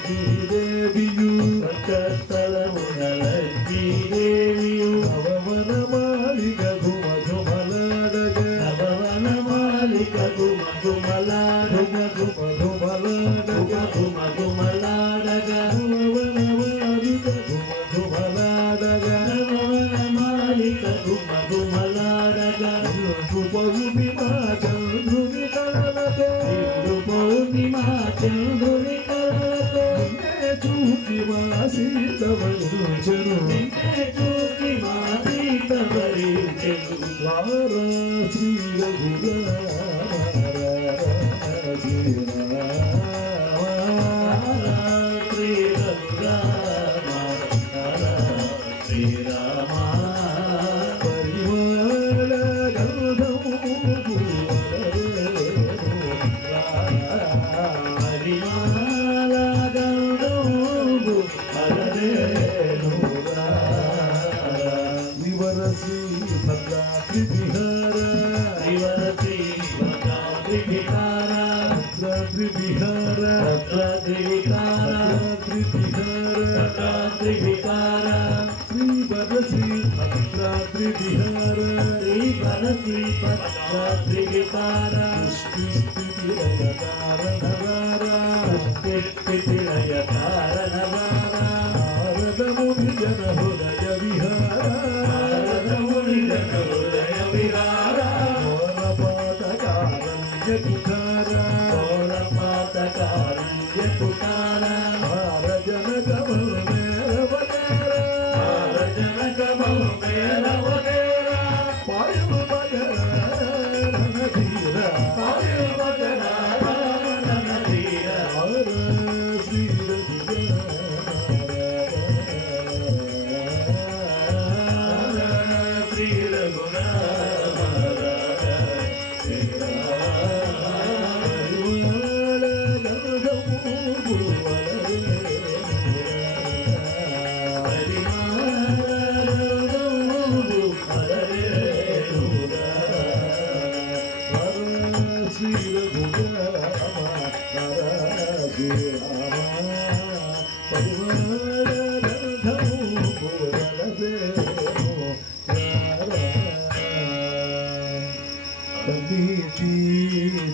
వక్షస్థలమునలక్ష్మీదేవియు వక్షస్థలమున లక్ష్మీదేవియు అవవనమాలిక ఘుమఘుమలాడగ నవవనమాలిక గుమగుమలాడగ ఘుమఘుమలాడగ గుమగుమలాడగ అవవనమాలిక ఘుమఘుమలాడగ నవవనమాలిక గుమగుమలాడగ పౌర్ణిమా చంద్రుని కళలతో పౌర్ణిమా చంద్రుని కళలతో చూచి మా సీతవరుచను నిన్నే చూచి మా సీత వరించెను రారా శ్రీ రఘురామ శ్రీరామ శ్రీ రఘురామ శ్రీరామ పరిమళ గంధము హరిమాల గౌరవు అలరేనురా వివరసి భద్రాద్రి విహార శ్రీవరసి భద్రాద్రి విహార భద్రాద్రి విహార భద్రాద్రి విహార భద్రాద్రి విహార త్రివికార శ్రీ వరశ్రీ భద్రాద్రి విహార శ్రీవర శ్రీభద్ర త్రివికార స్థితి లయకార నగార స్థితి లయ కారణవార నారదముని జన హృదయ విహార నారదముని జన హృదయ విహార ఘోరపాతకారణ్య కుఠార ఘోరపాతకారణ్య కుటార భారజనకముల మేరవనేర జనకమౌ మేర వగేర పాయలు మగర రణధీర పాయు మగర రణధీర ఆర శ్రీ శ్రీ రఘునాథ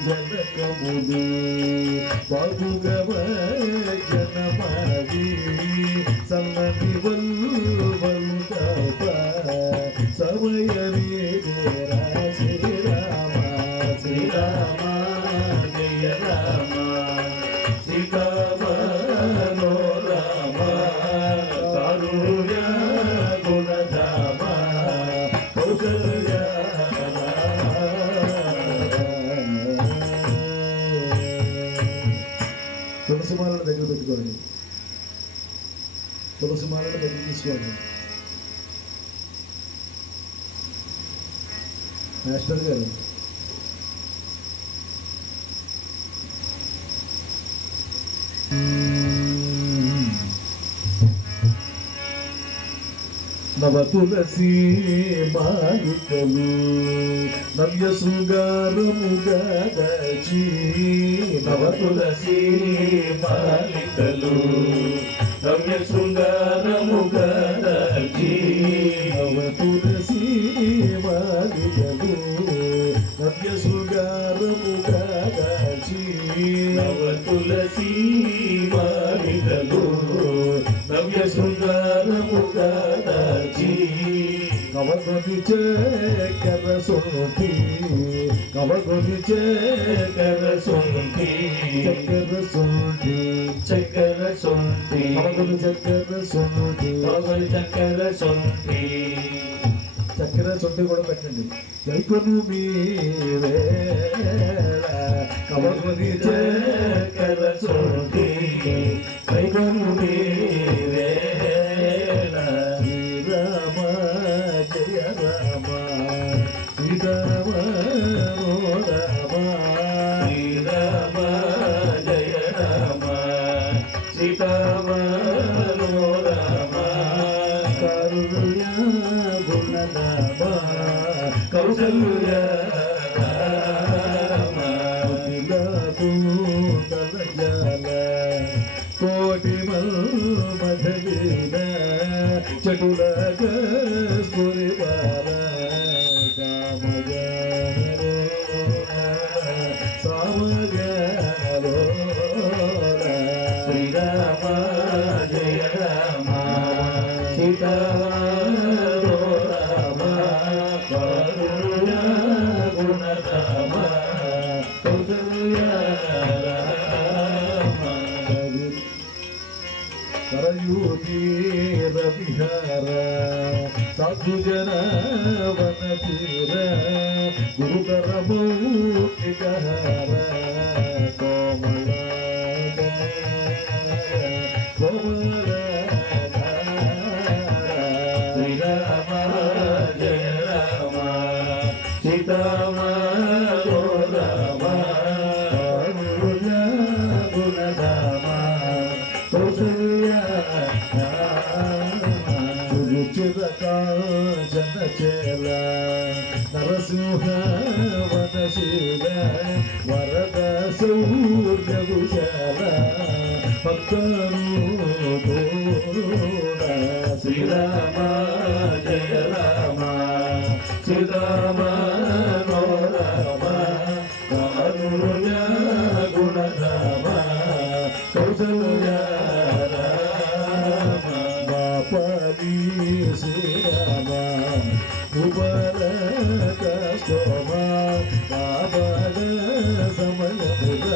జనకములు బాగుగవ జనమాది సన్నది వల్వల్గవ సమయమే శ్రీరామ శ్రీరామ జయ రామ శ్రీకామనో రామ కారుణ్య గుణధామ కౌసల్య తులసిమాలను దగ్గర పెట్టుకోండి. తులసిమాలను దగ్గర తీసుకోండి. మాస్టర్ గారు నవ తులసి మాలికలు నవ్య శృంగారముగా దచి నవ తులసి మాలికలు నవ్య శృంగారముగా దర్చి నవ తులసి మాలికలు నవ్య శృంగారముగా దచి నవ తులసి మాలికలు నవ్య శృంగారముగా దర్చి కవగొని చేకర సొంటి కవగొని చక్కెర సొంటి చక్కెర సొంటి చక్కెర సొంటి కవగొని చక్కెర సొంటి పవన్ చక్కెర సొంటి చక్కెర సొంటి కూడా పెట్టండి కైకొను మీరే కవగొని చక్కెర సొంటి కైకొను మీరే శ్రీరామ జయ రామ సీతారామ రామ శ్రీరామ జయ రామ సీతారామో రామ కారుణ్య గుణనామ కౌసల్య రామ పిలాదు తలజాల కోటి మధులీన చటులగ స్ఫురివార సామగారో శ్రీరామ జయ రామ సీతారామో రామ కరుణ గుణరామ కౌసల్య రామ కరయూతీర విహార సాధుజన వన తీర గురుకర మౌఖికహార కోమల కోమల శ్రీరామ జయ రామ సీతారామో రామ కరుణ గుణరామ కౌసల్య జన చేల నరసింహ వనశీల వరద సౌర్య భుజల భక్తను శ్రీరామ జయ రామ శ్రీరామ నోరామ కారుణ్య గుణధామ కౌసల్య రామ బాపలి శ్రీరామ ఉపరక స్తోమ బాబల సమయముద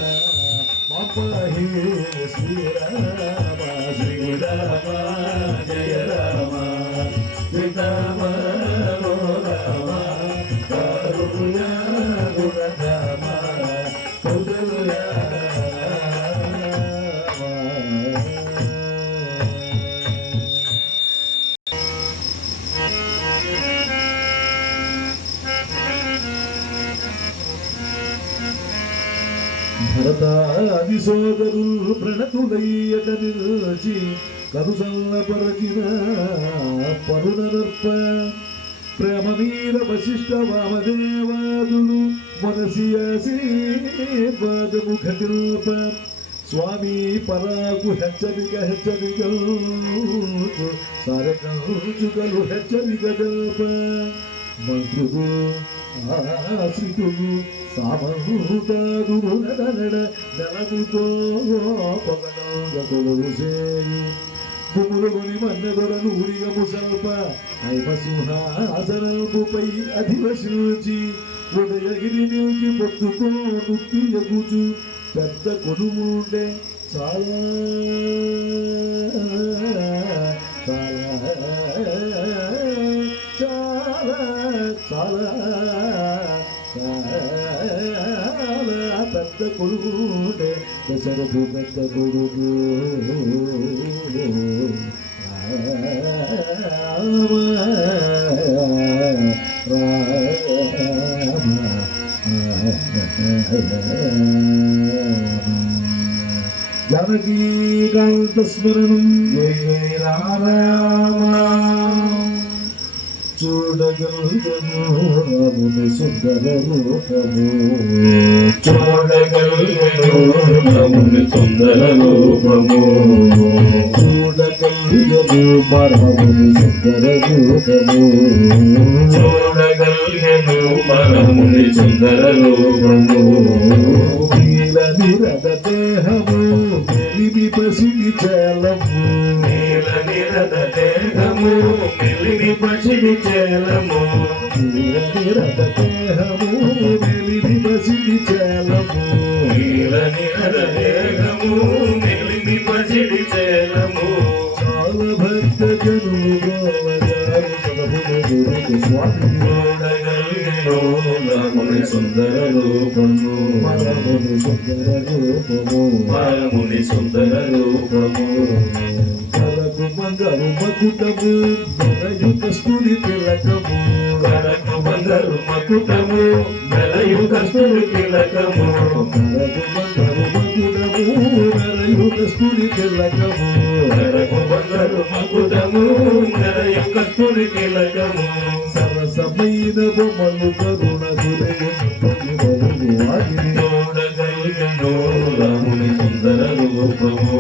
మాపహి శ్రీరామ శ్రీరామ జయ రామ శ్రీరామ రామ కారుణ్య గుణధామ కౌసల్య భరతాది సోదరులు ప్రణతులయ్యట నిలిచి కరుసల్లపరచిన పరునర్ప ప్రేమ మీర వశిష్ఠ వామదేవాదులు మనసియాసి పాదముఖ తిల్ప స్వామి పరాకు హెచ్చరిక సారకంచుకలు హెచ్చరిక జల్ప మంత్రులు ఆశ్రితులు సామూతాదులు నడ నెలదుతో పొగలు సేరి భూములుని మన్నెదొరను ఊరిగము సల్ప ఐమసింహాసనముపై అధివశించి ఉదయగిరి నిలిచి పొత్తుతో ముక్తి ఎగుచు పెద్ద కొలువుండే చాలా పెద్ద కొడుకుడే దశరథు పెద్ద కొడుకు జానకీకాంత స్మరణం జయ రామ చూడగలుగను రాముని సుందర రూపము చూడగలుగను రాముని సుందర రూపము చూడగలుగను రాముని సుందర రూపము చూడగలుగను రాముని సుందర రూపము నీల నిరద దేహము మెలిమి పసిడి చేలము నీల నిరద దేహము మెలిమి పసిడి చేలము నీల నిరద దేహము మెలిమి పసిడి చేలము నీల నిరద దేహము మెలిమి పసిడి చేలము చాలా భక్త జనులు గోవజారు సదమును గురుకు స్వామి చూడగలిగెను రాముని సుందర రూపము రాముని సుందర రూపము రాముని సుందర రూపము కరకు బంగారు మకుటము మెరయు కస్తూరి తిలకము కరకు బంగారు మకుటము మెరయు కస్తూరి తిలకము కరకు బంగారు మకుటము మెరయు కస్తూరి తిలకము కరకు బంగారు మకుటము మెరయు కస్తూరి తిలకము సరసమైన బొమ్మలు కరుణ చూడగలిగెను రాముని సుందర రూపము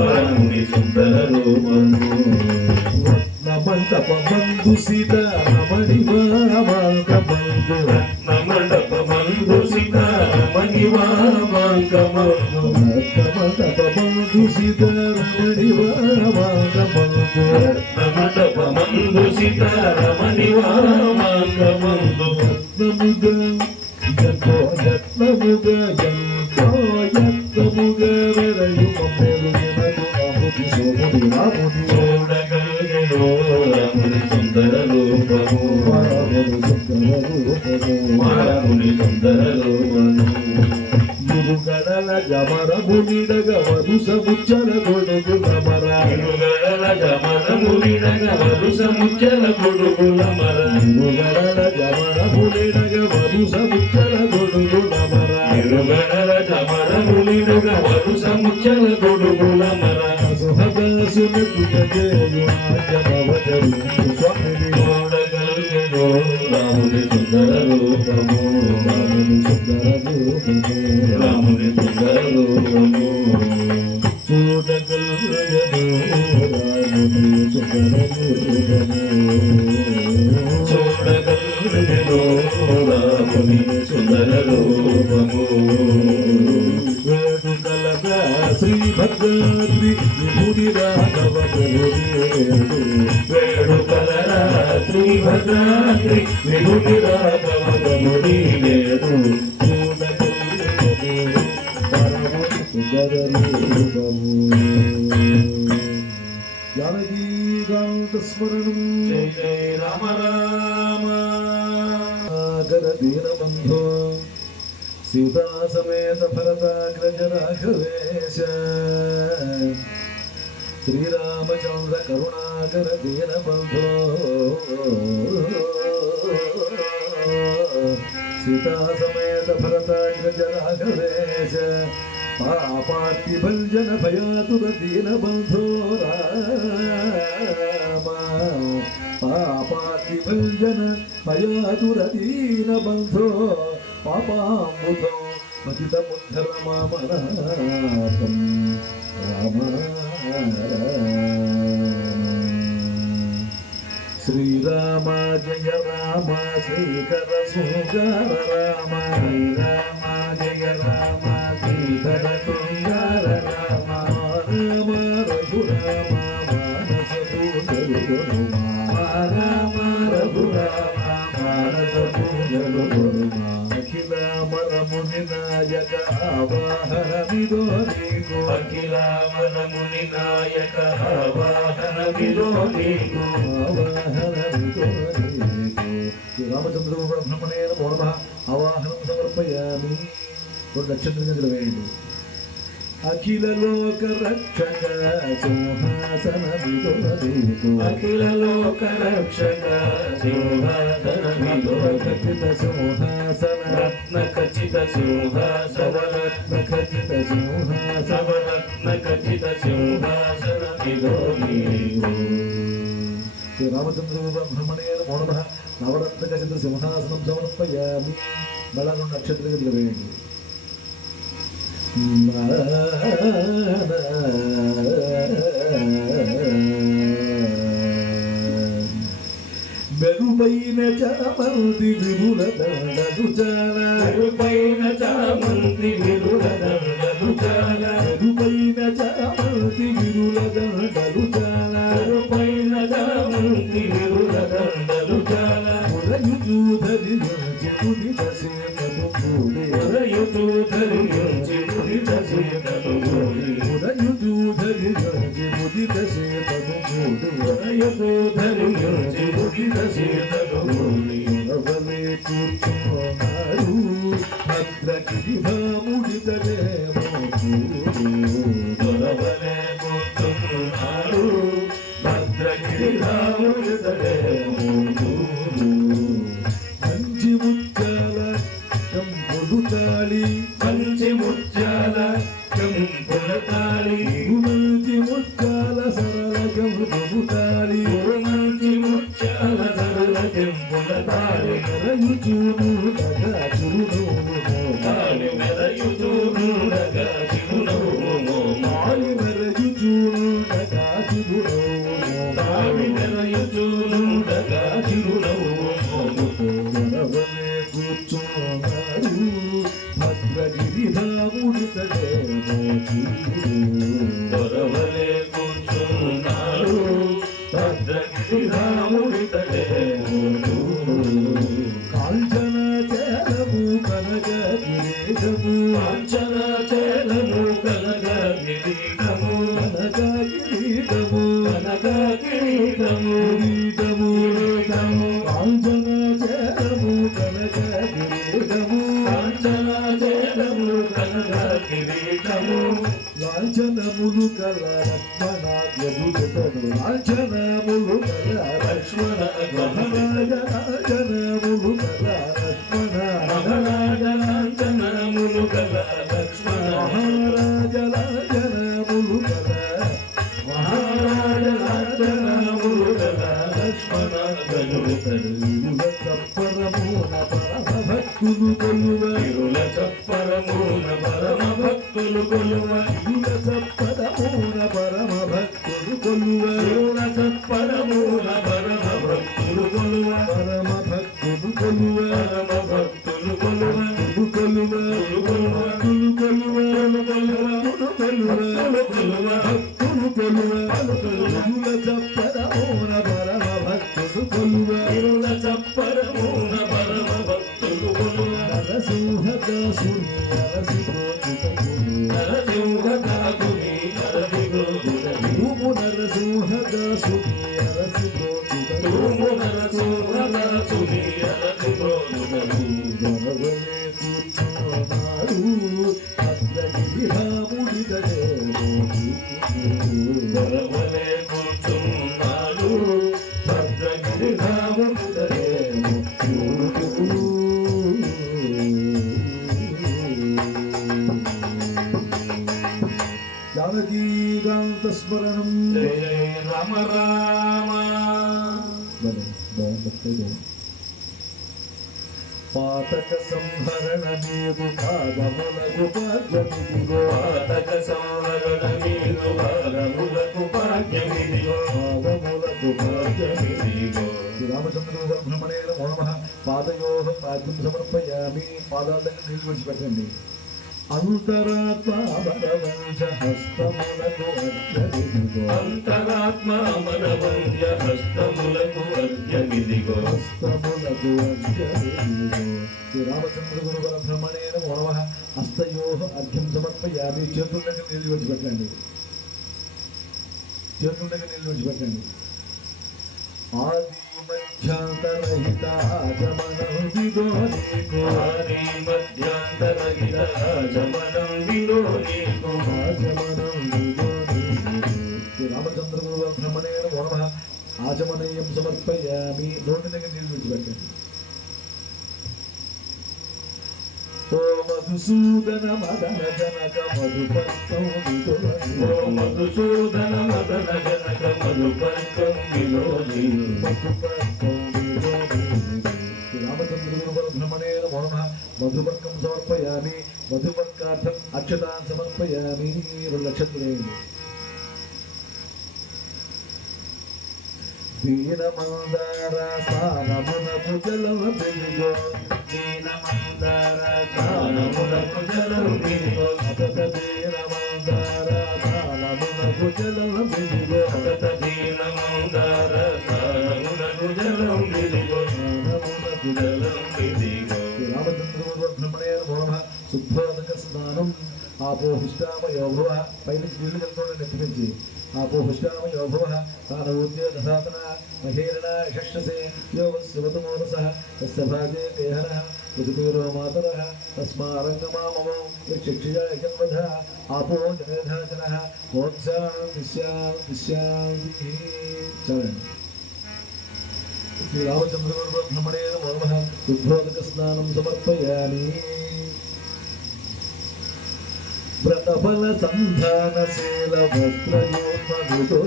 రాముని సుందర రూపము మండప బంధు సీత రమణి వామాంకమందు మండప మందు సీతారమణి వామాంకమందు మండప బంధు సీత రమణి వామాంకమందు మండప మందు సీతారమణి వామాంకమందు యత్నముగా వెరయు మమ్మేలు రాముడి సోముడి రాముడి చూడగలిగెను రాముని సుందర రూపము రాముని సుందర రూపము ఇరుగడల జమరమునిడగ వరుసముచ్చల గొడుగుల మర ఇరుగడల జమరమునిడగ వరుసముచ్చల గొడుగుల మర ఇరుగడల జమరమునిడగ వరుసముచ్చల గొడుగుల మర ఇరుగడల జమరమునిడగ వరుసముచ్చల గొడుగుల మర సుహదాసునకు జయు ఆజమవదరించు స్వామిని చూడగలిగెను రాముని సుందర రూపము రాముని సుందర రూపము రాముని సుందర రూపము చూడగలగదు రాముని సుందర రూపము వేడుకలగా శ్రీభద్రాద్రి విభూతి రాఘవముని వేడుకలగా శ్రీభద్రాద్రి విభూతి రాఘవముని నేడు జానకీకాంతస్మరణం జయ జయ రామ రామ దీనబంధో సీతా సమేత భరతాగ్రజ రాఘవేశ శ్రీరామచంద్ర కరుణాకర దీనబంధో సీతా సమేత భరతాగ్రజ రాఘవేశ పాపార్తిభంజన భయాతుర దీనబంధో రామ పాపార్తిభంజన భయాతుర దీనబంధో పాపాంబుధో పతితముద్ధర మామనాథం రామ శ్రీరామ జయ రామ శ్రీకర సుందర రామ శ్రీరామ జయ రామ శ్రీకర సుందర రామ రామ రఘురామ మానస పూజలు రామ రఘురామ మానస పూజలు అఖిలామరముని నాయక ఆవాహన విదో నీకు అఖిలామరముని నాయక ఆవాహన విదో నీకు రామచంద్ర బ్రహ్మణే నమో నమః ఆవాహనం సమర్పయామి రెండు నక్షత్రం వేయండి అఖిల లోక రక్షక సింహాసన విదోదీకు అఖిల లోక రక్షక సింహాసన ఖచ్చిత సింహాసన రత్న ఖచ్చిత సింహాసన రత్న ఖచ్చిత సింహాసన రత్న ఖచ్చిత సింహాసన విదో నీకు రామచంద్ర బ్రహ్మణే నమో నమః నవరత్న ఖచ్చిత సింహాసనం సమర్పయామి మళ్ళా రెండు నక్షత్రం వేయండి మెరుపైన చామంతి విరుల దండలు చాలా మెరుపైన చామంతి విరుల దండలు చాలా మెరుపైన చామంతి విరుల దండలు చాలా మెరుపైన చామంతి విరుల దండలు చాలా ఉదయుచు ధరించి ముదిత సేనను కూడి ఉదయుచు ధరించి ముదిత సేనను కూడి ఉదయుచు ధరించి ముదిత సేనను కూడి ఉదయుచు ధరించి ముదిత సేనను కూడి అవలే కూర్చున్నాడు భద్రగిరిధాముడితడేమో దొరవలే కూర్చున్నాడు భద్రగిరిధాముడితడేమో మంచి ముత్యాల కంపుడు తాళి మంచి ముత్యాల కంపుల తాళి మంచి ముత్యాల సరళ కంపుడు తాళి మంచి ముత్యాల సరళ కంపుల తాళి మెరయుచూను డగా చిరునవ్వు తాళి మెరయుచూనుడగా చిరునవ్వు తాళి మెరయుచూను డగా చిరునవ్వు తాళి మెరయుచూనుడగా చిరునవ్వు వరవలే కూర్చున్నాడు భద్రగిరిధాముడితడేమో దొరవలే కూర్చున్నాడు భద్రగిరిధాముడితడేమో కాంచన చేలము కనక కిరీటము కాంచన చేలము కనక కిరీటము కనక కిరీటము కనక కిరీటము కిరీటము కిరీటము కాంచన చేలము కనక కిరీటము కాంచన చేలము కనక కిరీటము లాంఛనములు కల లక్ష్మణ ఎదురుతడు లాంఛనములు కల లక్ష్మణ మహారాజ లాంఛనములు కల లక్ష్మణ మహారాజ లాంఛనములు కల లక్ష్మణ మహారాజ లాంఛనములు కల మహారాజ లాంఛనములు కల లక్ష్మణ గనుడతడు ఇరుల చప్పరమున పరమ భక్తులు కొలువ ఇరుల చప్పరమున పరమ భక్తులు కొలువ ఇరుల చప్పరమున ఇరుల చప్పరమోన పరమ భక్తుడు కొలువ చప్పరమూన పరమ భక్తుడు కొలువ నరసింహదాసుని అరసి ప్రోచుటకును నరసింహదాసుని అరసి ప్రోచుటకును భూము నరసింహదాసుని అరసి ప్రోచుటకును భూము నరసింహదాసుని అరసి ప్రోచుటకును వరవలే కూర్చున్నాడు భద్రగిరి రాముడిదడే వరవలే కూర్చున్నాడు భద్రగిరి రాముడిదడే జానకీకాంత స్మరణం జయ జయ రామ రామ బాగుంది పాతక సంహరణ నీరు పాదములకు పాద్యమిదిగో పాతక సంవరణ మీరు భారములకు భాగ్యమిదిగో పాదములకు పాద్యమిది ఇదిగో రామచంద్ర బ్రహ్మణే నమో నమః పాదయోహ పాద్యం సమర్పయామి పాదాల దగ్గర నీళ్ళు విడిచిపెట్టండి అంతరాత్మ బలవంశ హస్తములకు అర్చనిదిగో అంతరాత్మ మనవంద్య హస్తములకు అర్ఘ్యమిదిగో హస్తములకు అర్చనిదిగో శ్రీ రామచంద్ర గురు బ్రహ్మణే నమో నమః హస్తయోహ అర్ఘ్యం సమర్పయామి చేతుల దగ్గర నీళ్ళు విడిచిపెట్టండి చేతుల దగ్గర నీళ్ళు విడిచిపెట్టండి ఆది మధ్యాంతరహిత ఆజమనం విదో నీకు ఆది మధ్యాంతరహిత జమనం విలో నీకు ఆజమనం విదో నీకు శ్రీ రామచంద్ర గురు బ్రహ్మణే నమో నమః ఆచమనీయం సమర్పయామి నోటి దగ్గర నీళ్ళు విడిచిపెట్టండి ఓ మధుసూదన మదన జనక మధుపర్కం ఓ మధుసూదన మదన జనక మధుపర్కం విలో నీకు రామచంద్ర గురు బ్రహ్మణే నమో నమః మధుపర్కం సమర్పయామి మధుపర్కార్థం అక్షతాన్ సమర్పయామి 2 లక్షలు దీనమందార స్థానమునకు జలమ పెరిగో దీనమందార స్థానములకు జలం విదిగో అతత దీనమందార స్థానమునకు జలమ పెరిగో అతత దీనమందార స్థానములకు జలం విదిగో స్థానమునకు జలం విదిగో రామచంద్ర బ్రహ్మణే నమో నమః శుద్ధోదక స్నానం ఆపోహిష్టామయో భవ పైనుంచి నీళ్లు కలుపుకోండి నెత్తిమించి ఆపోహిష్టామయో భవ తానూద్య దశాతన మహేరణ షక్షసే యోగస్యవతమోనసః తస్య భాగే దేహనః యజుతీరో మాతరః తస్మారంగమామమో యక్షక్షయాయ జన్మధ ఆపో జనేధాచనః మోక్షాంతి శాంతి చలండి శ్రీ రామచంద్ర గురు బ్రహ్మణే నమో నమః శుద్ధోదక స్నానం సమర్పయామి వ్రతఫల సంధానశీల వస్త్రయోన్మధుతో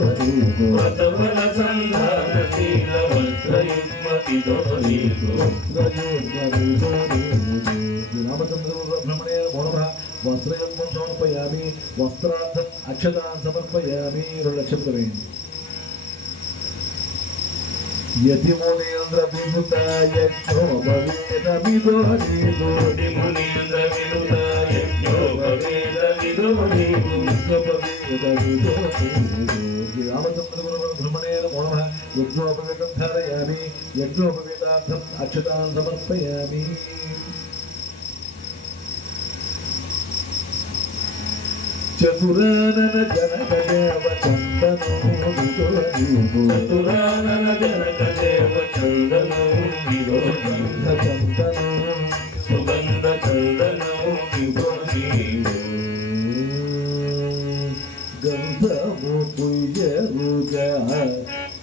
వ్రతఫల సంధానశీల వస్త్రయుగ్మతితో నీకు రామచంద్ర బ్రహ్మణే నమో నమః వస్త్రయుగ్మం సమర్పయామి వస్త్రార్థం అక్షతాన్ సమర్పయామి 2 లక్షలు వేయండి యతిమునీంద్ర వినుత యజ్ఞో భవేద విదో నీకు మునీంద్ర వినుత యజ్ఞో భవేద విదో నీకు రామచంద్ర గురు బ్రహ్మణే నమో నమః యజ్ఞోపవేతం ధారయామి యజ్ఞోపవేతార్థం అక్షతాన్ సమర్పయామి చతురానన జనక దేవ చందనో విదో నీకు చతురానన జనక దేవ చందనం విదో నీకు చందనో సుగంధ చందనం విదో నీకు గంధము పుయ్యరుగా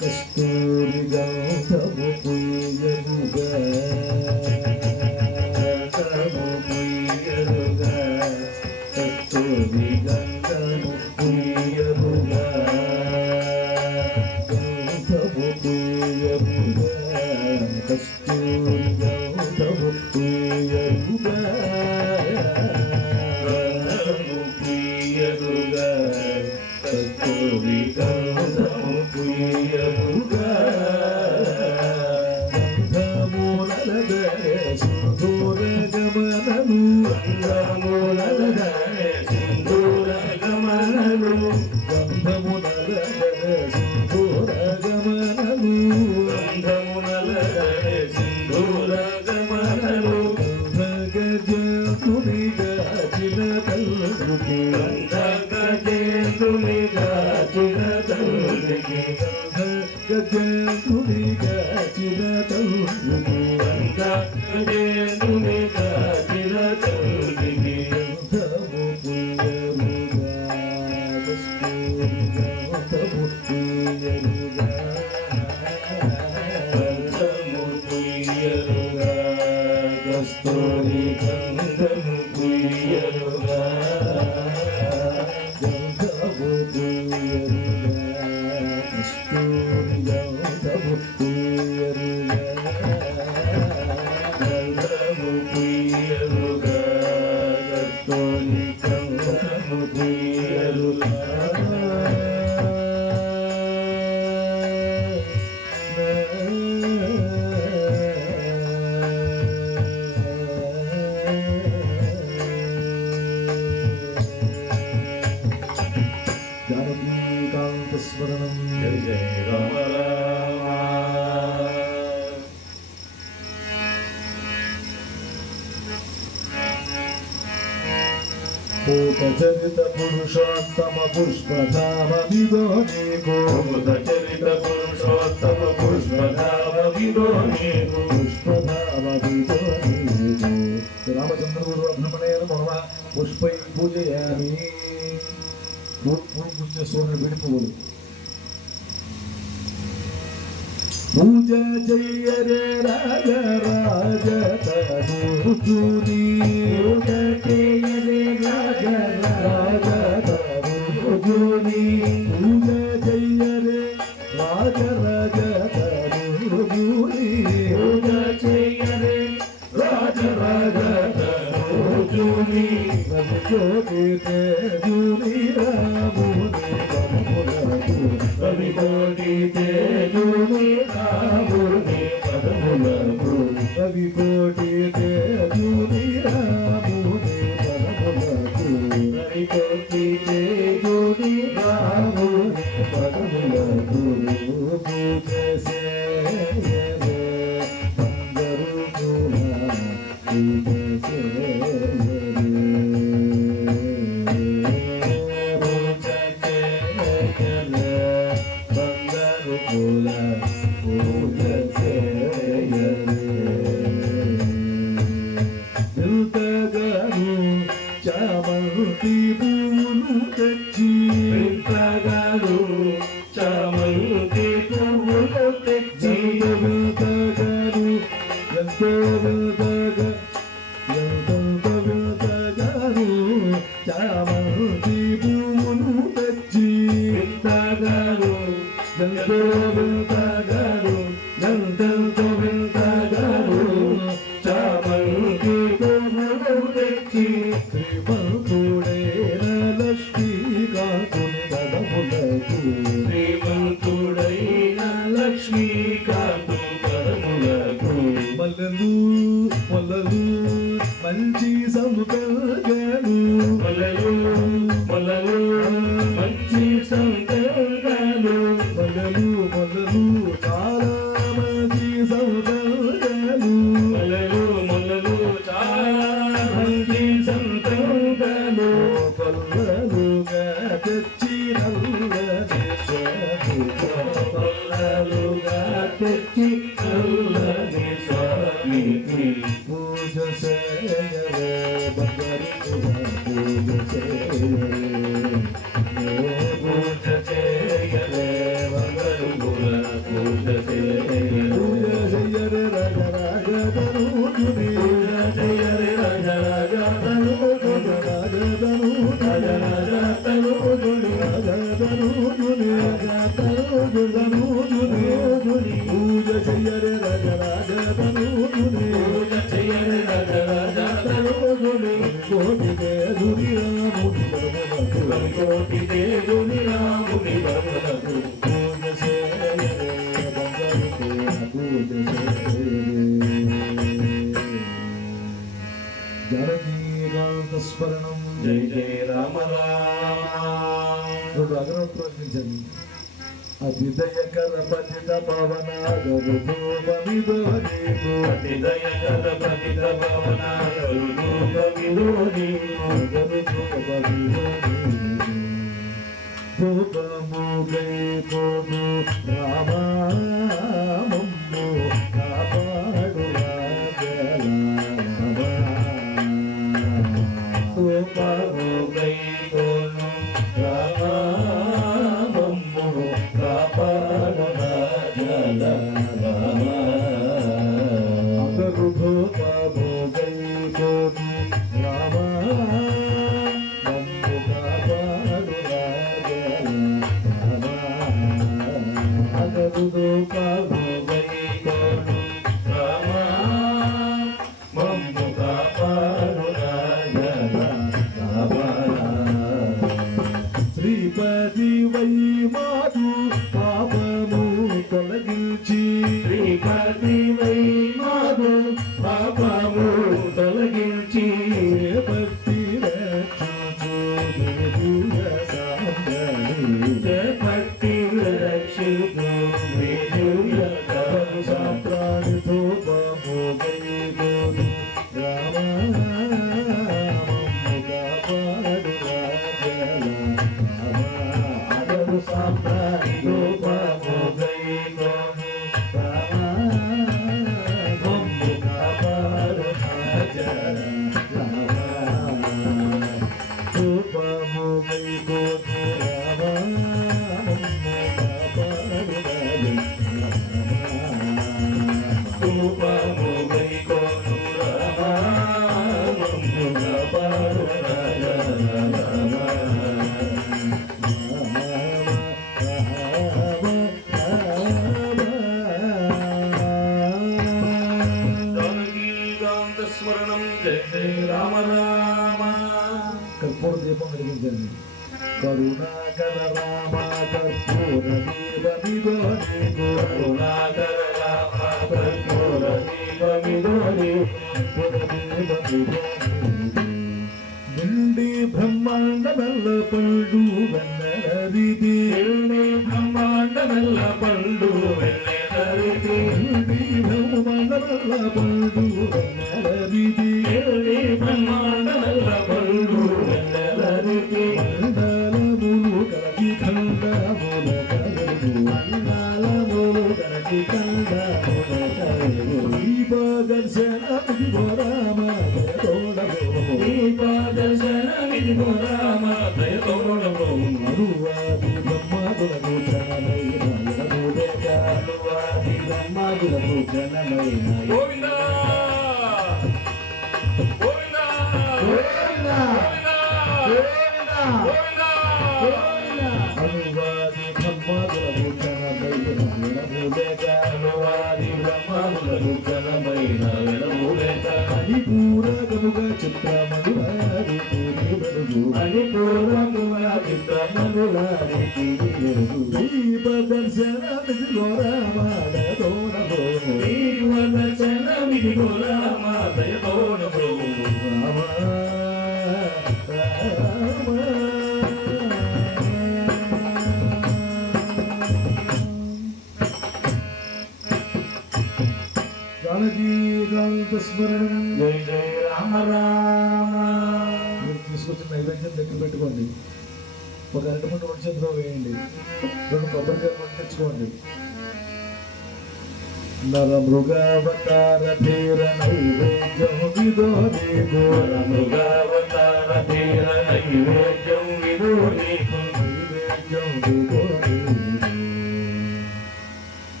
కస్తూరి గంధము పుయ్యరుగా గంధము పుయ్యరుగా కస్తూరి గంధము పుయ్యరుగా గంధము పుయ్యరుగా కస్తూరి గంధము పుయ్యరుగా గంధము పుయ్యరుగా కస్తూరి గంధము పుయ్యరుగా గంధములదే సింధూర గమనలు గంధములదే సింధూర గమనలు గంధములదే సింధూర గమనలు గంధమునలగడే సింధూర గమనలు గజేంద్రునిగాచిన తల్లుకి గజేంద్రునిగాచిన తల్లికి గజేంద్రునిగాచిన తల్లుకి గజేంద్రునిగాచిన తల్లికి గంధము పుయ్యలుగా కస్తూరి గంధము పుయ్యలుగా గంధము పుయ్యలుగా కస్తూరి గంధము పుయ్యలుగా జానకీకాంతస్మరణం జయ జయ రామ రామ పూతచరిత పురుషోత్తమ పుష్పధామ విదో నీకు చరిత పురుషోత్తమ పుష్పధామ విదో నీకు పుష్పధామ విదో నీకు రామచంద్రగురు బ్రహ్మణేన మమ పుష్పై పూజయామి పూజ సోన విడిపోదు పూజ చెయ్యరే రాజ రాజ తనూజుని పూజ చెయ్యరే రాజ రాజ తనూజుని పూజ చెయ్యరే రాజ రాజ తనూజుని పూజ చెయ్యరే రాజ రాజ తనూజుని రవికోటి తేజుని రాముని బహుములకు రవికోటి తేజుని రాముని పదములకు రవికోటి తేజుని రాముని పదములకు రవికోటి తేజుని రాముని పదములకు పూజ సేయరే అందరూ కూడా పూజ సేయరే పూజ సేయరే అందరూ కూడా పూజ సేయరే దిల్తగారు చామంతి పూలు తెచ్చి వింతగారు చామంతి పువ్వులు తెచ్చి దిల్తగారు ఎంతో వింతగా ఎంతో వింతగారు చామంతి పూలు తెచ్చి వింతగారు ఎంతో వింతగారు ఎంతో వింతగారు చామంతి పువ్వులు తెచ్చి శ్రీమంతుడైన లక్ష్మీకాంతుని పదములకు శ్రీమంతుడైన లక్ష్మీకాంతు పదములకు మల్లలు మొల్లలు మంచి సముద్రగాలు మొలలు మొలలు మంచి సంతగాలు మొల్లలు మొల్లలు చాలా మంచి సముద్రగాలు మొలలు మొలలు చాలా మంచి సంతగాలు కొల్లలుగా తెచ్చి నల్లని స్వామి కొల్లలుగా తెచ్చి నల్లని స్వామికి పూజ చేయరే బంగారు పూజ చేయరే పూజ చేయలే మంగళముల పూజ చేయలే పూజ చేయరే రాజ రాజధనుజుని పూజ చేయలే రాజ రాజ తనుజుని రాజ రాజ తనుజుని రాజధనుజుని రాజధనుజుని పూజ చేయరే రాజ రాజధనుజుని పూజ చేయలే రాజ రాజ తనుజుని కోటి దేదుని రాముని పరమలకు కోటి దేవుని రాముని బరులకు పూజ చేయరే బంగారు పూజ చేయరే జానకీకాంత స్మరణం జయ జయ రామ రామ రెండు అగరవత్తులు అందించండి అతిదయకర పతిత పవన గరుధూపమిదో నీకు అతిదయకర పతిత పవన గరుధూపమిదో నీకు గరుధూపమిదో నీకు ధూపము గైకోను రామా మమ్ము కాపాడు రాజలామా ధూపము గైకోను రామా మమ్ము కాపాడు రాజలామా అగరు ధూపము గైకోను రామా మమ్ము కాపాడు రాజలామా అగరు ధూపము గైకోను రామా మమ్ము కాపాడు రాజలామా శ్రీపతి వై మాధు పాపము తొలగించి శ్రీపతి వై మాధు పాపము తొలగించి భక్తి రక్షించు దివ్య సాంబని భక్తి రక్షితు విజయ సాంప్రాణి ధూపము గైకోను రామము కాపాడు రాజల సాంప్రాణి రూపము గైకోను రామా మమ్ము కాపాడు ధూపము గైకోను రామము కాపాడు రూపము గైకోను రామా మమ్ము కాపాడు స్మరణం జయ జయ రామ రామ కర్పూర దీపం వెలిగించండి కరుణాకర రామ కర్పూర దీపమిదో నీకు కరుణాకర రామ కర్పూర దీపమిదో నీకు నిండి బ్రహ్మాండమెల్ల పండు వెన్నరీతి బ్రహ్మాండమెల్ల పండు వెన్నెలరితి నిండి బ్రహ్మాండమెల్ల పండు వెన్నరీతి బ్రహ్మాండమెల్ల పండు వెన్నెలరితి మండలములు కలకి ఖండముల కలరు మండలములు కలకి కండముల కలరు దీప దర్శనమిదిగో రామ తోడగో దీపదర్శనమిదిగో రామ దయతోడము మరువాది బ్రహ్మాదులకు క్షణమైన అనువాది బ్రహ్మాదులకు జనమైన గోవింద గోవింద గోవింద గోవింద అనువాది బ్రహ్మాదులకు క్షణమైన అనువాది బ్రహ్మాదులకు జనమైన వెడములేక పూరగముగా చిత్రమణులారి వెలుగు అనిపూర్వముగా చిత్రమనులారి దీప దర్శనమిదిగో రామ తోడగో దీపదర్శనమిదిగో రామ దయతోడము రామ జానకీకాంత స్మరణం జయ జయ రామ రామ మీరు తీసుకొచ్చిన నైవేద్యం దగ్గర పెట్టుకోండి ఒక అరటిపండు ఒంటి చేతిలో వేయండి 2 కొబ్బరికాయలు పట్టుకోండి నర మృగావతార ధీర నైవేద్యం విదో నీకు మృగావతార ధీర నైవేద్యం విదో నీకు నైవేద్యం విదో నీకు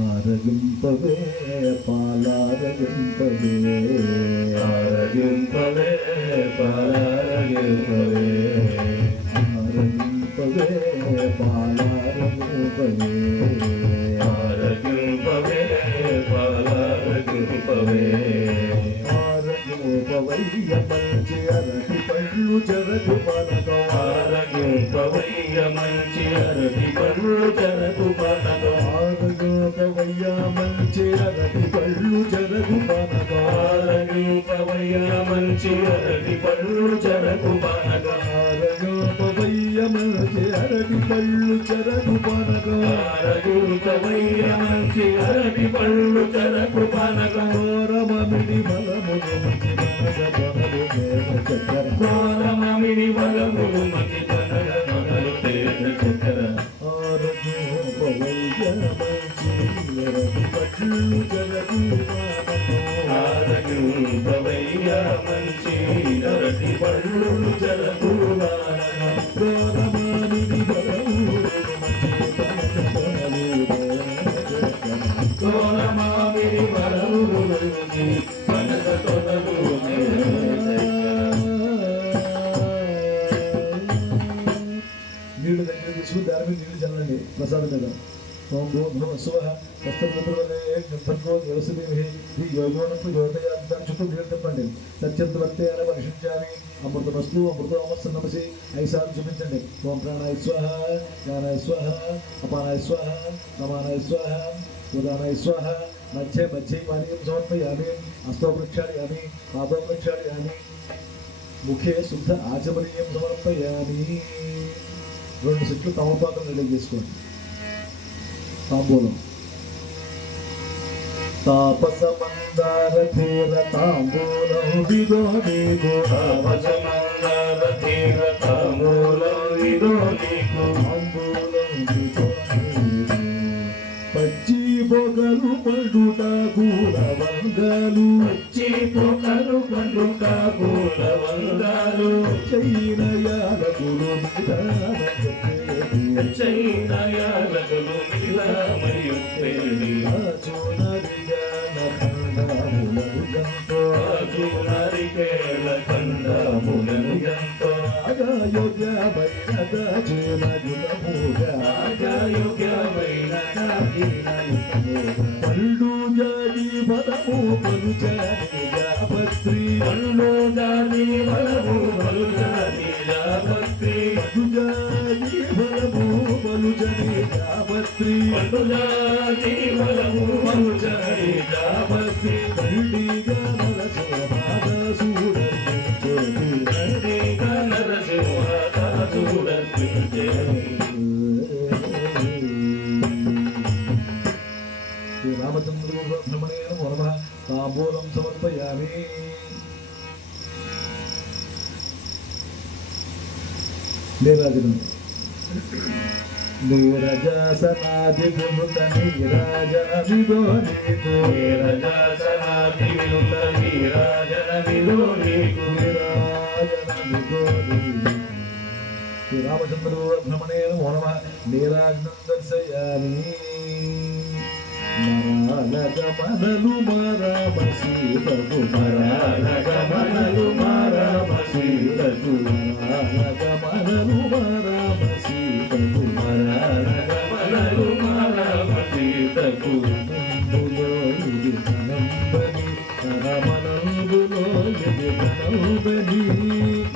ఆరగింపవే పాలారగింపవే ఆరగింపవే పారగింపవే ఆరగింపవే పాలారగింపవే ఆరగింపవే పారగింపవే ఆరగింపవయ్య మంచి అరటి పళ్ళు జరగు మనతో ఆరగింపవయ్య మంచి అరటి పళ్ళు జరగు మనతో ఆరగింపవయ్య మంచి అరటి పళ్ళు జరగు మనతో ఆరగింపవయ్య మంచి అరటి పళ్ళు జరగు మనతో ఆరగింపవయ్య మంచి అరటి పళ్ళు చెరకు పనకం ఆరగించవయ్య మంచి అరటి పళ్ళు చెరకు పనకం ఘోరమమిడి బలములు మంచి మనస బలము మేల చక్కెర ఘోరమమిడి బలములు మంచి పనగ మొదలు తేట చక్కెర ఆరగింపవయ్య మంచి అరటి పళ్ళు చెరకు పనకం ఆరగించవయ్య మంచి అరటి పళ్ళు చెరకు పనకం ఘోరమమిడి బలములు మంచి మనస బలము ఘోరమమిడి బలములు మంచి పనగ తొడలు నీళ్లు దగ్గర తీసుకుని దాని మీద నీళ్లు చల్లండి ప్రసాదం మీద ఓం భూర్భువ స్వః తస్తద్వితుర్వదే గంధర్వో దేవసదేవి ఈ యోగోనపు యోగయా దాని చుట్టూ నీళ్లు తిప్పండి సత్యంతవర్తే అని వర్షించాలి అమృతమస్తు అమృతమస్తు నమసి ఐసాలు చూపించండి ఓం ప్రాణాయ స్వాహ జ్ఞానాయ స్వాహ అపానాయ స్వాహ సమానాయ స్వాహ ఉదానాయ స్వాహ మధ్య మధ్య పానీయం సమర్పయామి హస్తో ప్రక్షాళయామి పాదో ప్రక్షాళయామి ముఖే శుద్ధ ఆచమనీయం సమర్పయామి 2 సెట్లు తమలపాకులు రెడీ చేసుకోండి తాంబూలం తాపస మందార తీర తాంబూలం విదో నీకు తాపసమందార తీర తాంబూలం విదో నీకు తాంబూలం విదో నీకు పచ్చి పొగలు పండుట కూర వంగలు వచ్చి పొగలు పండుగ పూల వంగాలు చైనయాలకులు చైనయాలకులు మరియు పేడి రాజు నరికేళ ఖండములను ఎంతో ఆజాయోగ్యమైన పళ్ళు జాడి బలము పలు జాడి జాపత్రి పళ్ళు దాని బలము బలు జాతి జాపత్రి పళ్ళు జాడి బలము పలు జడి జాపత్రి పళ్ళు జాతి బలము బలు జాతి జాపత్రి పల్లిగా నరసో మాదసూడ తండ్రిగా నరసింహ చూడర్పించే శ్రీ రామచంద్ర బ్రహ్మణే నమః తాంబూలం సమర్పయామి నీరాజనం నీరజాసనాది గుముత నీరాజన విదో నీకు నీరజాసనాది వినుత నీరాజన విదో నీకు నీరాజన విదో నీకు శ్రీ రామచంద్ర బ్రహ్మణే నమః నీరాజనం దర్శయామి మరాలగమనలు మారామ సీతకు మరాలగమనలు మారామ సీతకు మరాలగమనలు మారామ సీతకు మరాలగమనలు మారామ సీతకు నంబులో ఇది నంబని తనమనంబులో ఇది నంబని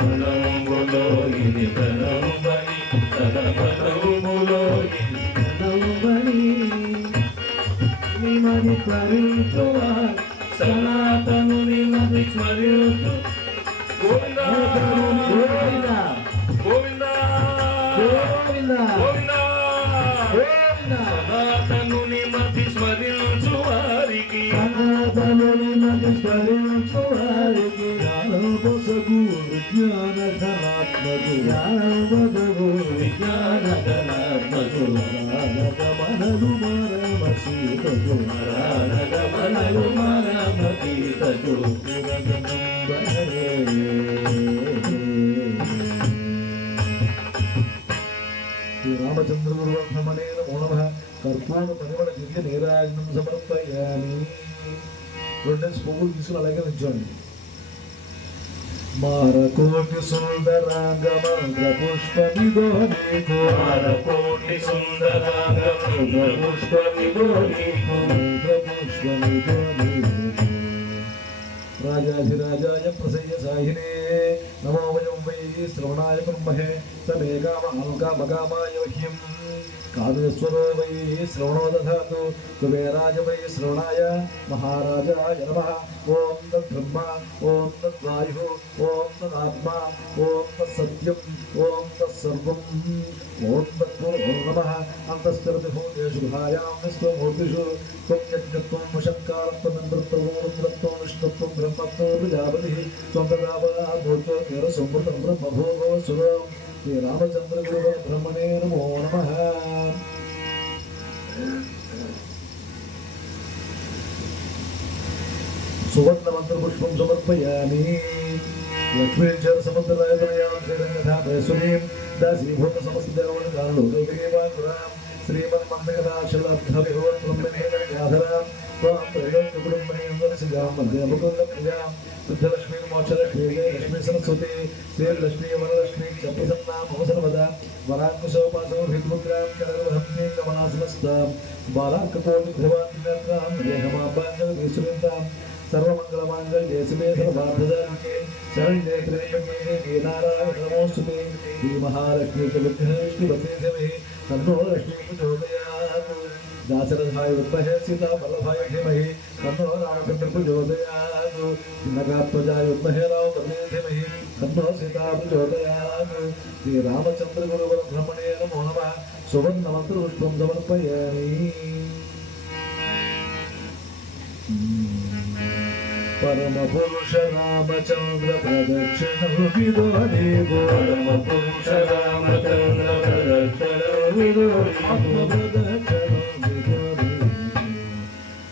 మనంబులో ఇది కనంబని తనమనంబులో ఇది కనంబని నిమది స్మరించువా సనాతనుని మది స్మరించు గోవింద గోవింద గోవింద గోవింద గోవింద గోవింద సనాతనుని మది స్మరించు వారికి సనాతనుని మది స్మరించు వారికి జ్ఞానబొసగు విజ్ఞాన ఘనాత్మకు జ్ఞానబొసగు విజ్ఞాన గణాత్మకు మరాలగమనలు మారామ సీతకు మరాలగమనలు మారామ సీతకు శ్రీ రామచంద్ర బ్రహ్మణే నమో నమః కర్పూర పరిమళ దివ్య నీరాజనం సమర్పయామి 2 పువ్వులు తీసుకుని అలాగే నిల్చోండి మారకోటి సుందరాంగమంద్ర పుష్పమిదో నీకు మారకోటి సుందరాంగమంద్ర పుష్పమిదో నీకు పుష్పమిదో నీకు రాజాధిరాజాయ ప్రసయ్య సాహినే నమో వయం వై श्रवणाय ब्रह्महे स मे कामकामकामाय मह्यं कामेश्वरो वै श्रवणो दधातु कुबेराय वै श्रवणाय महाराजाय नमः ॐ तद्ब्रह्म ॐ तद्वायुः ॐ तदात्मा ॐ तत्सत्यम् ॐ तत्सर्वम् ॐ तत्पुरो नमः अन्तस्करतिभूतेषु भायां विश्वमूर्तिषु त्वं यज्ञत्वं वशत्कारत्वं नृत्वं रुद्रत्वं विष्णुत्वं ब्रह्मत्वं प्रजापतिः त्वं तदापदा भूत्वा केरसंवृतं ब्रह्मभोगो सुरं श्री रामचन्द्रगुरुवे ब्रह्मणे नमो नमः। सुवर्णमन्त्रपुष्पं समर्पयामि लक्ष्मीचर समुद्ररायतनयां श्रीरङ्गधामेश्वरीं दासीभूतसमस्तदेवगणकालोकैकदेवाकुरां श्रीमन्मन्दकटाक्षलब्धविभवत्ब्रह्मणेनगाधरां त्वां त्रैलोक्यकुटुम्बनीं वरसिजां मध्यमुकुन्दप्रियां सिद्धलक्ष्मीं मोक्षलक्ष्मीं लक्ष्मी सरस्वती श्रीलक्ष्मी वरलक्ष्मी च प्रसन्नां मम सर्वदा वराङ्कुशोपासोभिर्मुद्रां कलर्वहन्तीं कमलासनस्तां बालार्ककोटिभ्रवान्नेत्रां देहमाम्बाङ्गलवीश्वरीं सर्वमङ्गलमाङ्गल्ये शिवे सर्वार्थसाधिके शरण्ये त्र्यम्बके नारायणे नमोऽस्तुते श्रीमहालक्ष्मी च विघ्नेश्वरवते देवी तन्नो लक्ष्मी प्रचोदयात् दाशरथाय विद्महे सीतावल्लभाय धीमहि तन्नो रामचन्द्र प्रचोदयात् नगात्मजाय विद्महे रामवल्लभाय धीमहि तन्नो सीता प्रचोदयात् श्रीरामचन्द्रगुरुब्रह्मणे नमो नमः। सुवर्णमन्त्रपुष्पं समर्पयामि। परमपुरुष रामचन्द्र प्रदक्षिणं विदोदेवो परमपुरुष रामचन्द्र प्रदक्षिणं विदोदेवो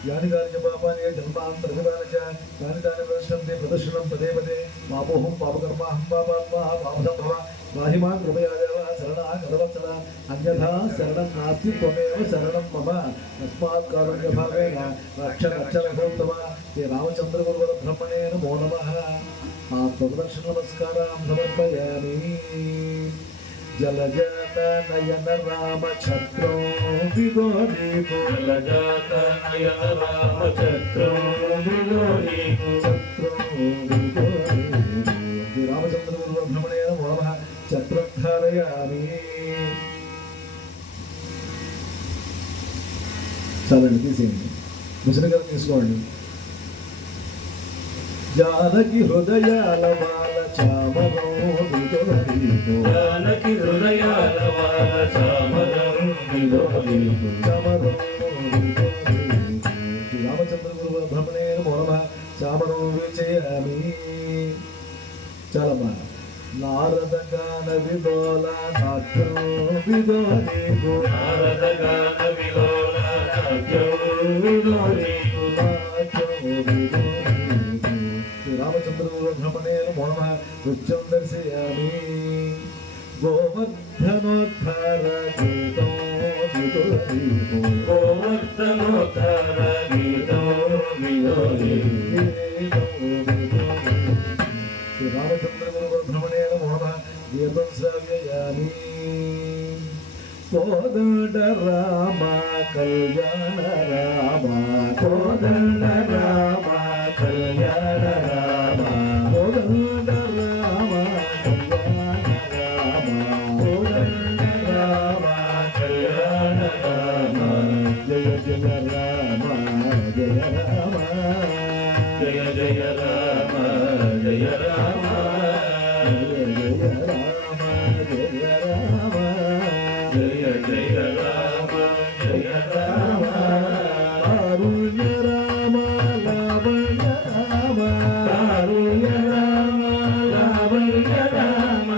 यानि कानि पापानि जन्मान्तरकृतानि च तानि तानि प्रदर्शन्ते प्रदर्शनं पदे पदे पापोऽहं पापकर्माहं पापात्मा पापसम्भवा पाहि मां कृपया देव शरणागतवत्सल अन्यथा शरणं नास्ति त्वमेव शरणं मम तस्मात् कारुण्यभावेन रक्ष रक्ष रघोत्तम श्री रामचन्द्रगुरुब्रह्मणे नमो नमः। आत्मप्रदर्शननमस्कारां समर्पयामि। जलजातनयन रामछत्रो विदोदेवो जलजातनयन रामछत्रो विदोदेवो छत्रो विदोदेवो श्री रामचन्द्रगुरुब्रह्मणे नमो नमः। छत्रं धारयामि। చాలండి తీసేయండి ముసలిగారు తీసుకోండి। జానకి హృదయాల బాల చామరో విదోదేవో జానకి హృదయాల బాల చామరం విదోదేవో చామరో విదోదేవో శ్రీ రామచంద్రగురుబ్రహ్మణే నమో నమః। చామరో విజయామి। చాలమ్మా నారద గాన విలోల నాట్యం విదోదేవో నారద గాన విలోల నాట్యం విదోదేవో నాట్యం విదోదేవో శ్రీ రామచంద్రగురుబ్రహ్మణే నమో నమః। నృత్యం దర్శయామి। గోవర్ధనోద్ధార గీతం విదోదేవో గోవర్ధనోద్ధార గీతం విదోదేవో శ్రీ రామచంద్రగురుబ్రహ్మణే నమో నమః। గీతం శ్రావ్యయామి। కోదండ రామ కళ్యాణ రామ కోదండ రామ కళ్యాణ రామ కోదండ రామ కళ్యాణ రామ కోదండ రామ కళ్యాణ రామ జయ జయ రామ జయ రామ జయ జయ రామ జయ రామ జయ జయ రామ జయ రామ జయ జయ రామ జయ రామ కారుణ్య రామ లావణ్య రామ కారుణ్య రామ లావణ్య రామ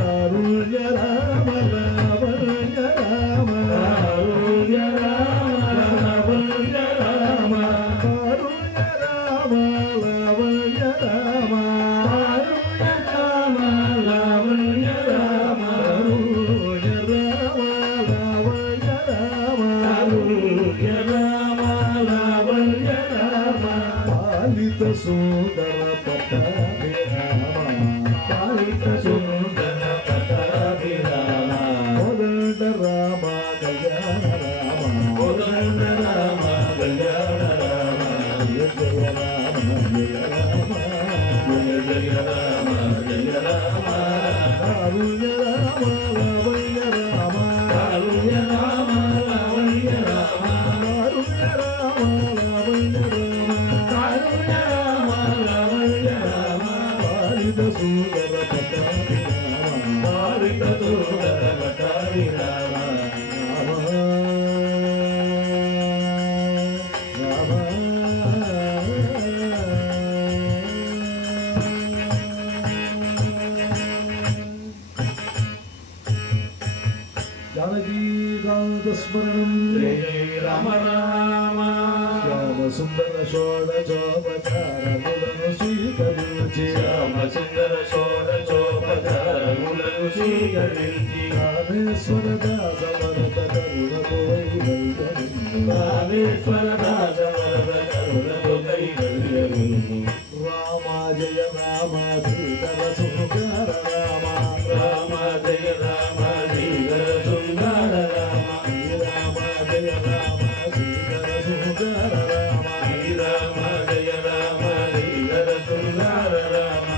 కారుణ్య రామ లావణ్య రామ కారుణ్య రామ లావణ్య రామ కారుణ్య రామ లావణ్య రామ కారుణ్య స్మరణం జయ జయ రామ రామ శ్యామ సుందర షోడశోపచారములను స్వీకరించి శ్యామ సుందర షోడశోపచారములను స్వీకరించి రామేశ్వర దాస వరద కరుణకు వైవల్యము రామేశ్వర దాస వరద కరుణకు వైవల్యము రామ జయ రామ శ్రీధర సుందర రామ రామ జయ రామ శ్రీధర సుందర రామ రామ జయ రామ శ్రీధర సుందర రామ శ్రీరామ జయ రామ శ్రీధర సుందర రామ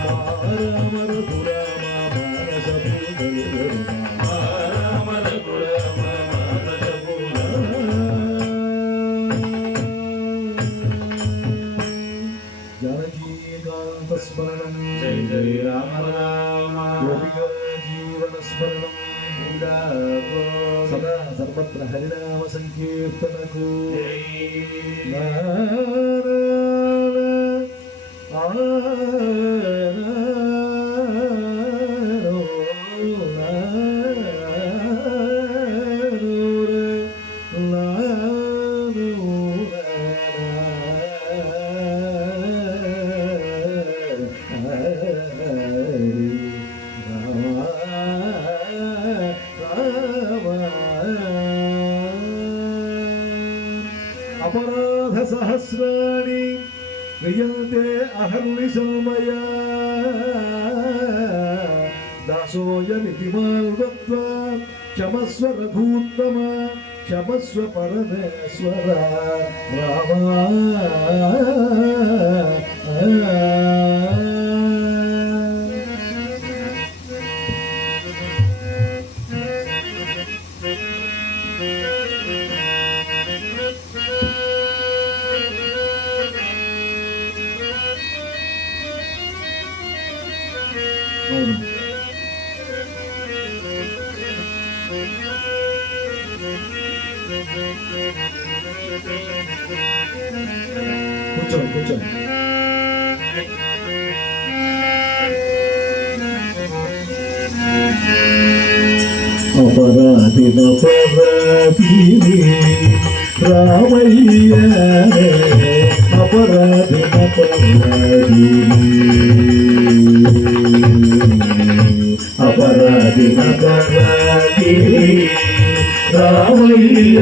రామ రఘురామ మానస రామ రఘురామ మానస జానకీకాంత స్మరణం జయ జయ రామ రామ గోపికా జీవన స్మరణం సదా సర్వత్ర హరినామ సంకీర్తనకు अपराध सहस्राणि क्रियन्ते अहर्निशन्मया दासोऽयमिति माल्वत्वा क्षमस्व रघूत्तम क्षमस्व परमेश्वर रामा కూర్చోండి కూర్చోండి అపరాధిన పరాధీని రామయ్య అపరాధిన పరాధీని అపరాధిన పరాధీని రామయ్య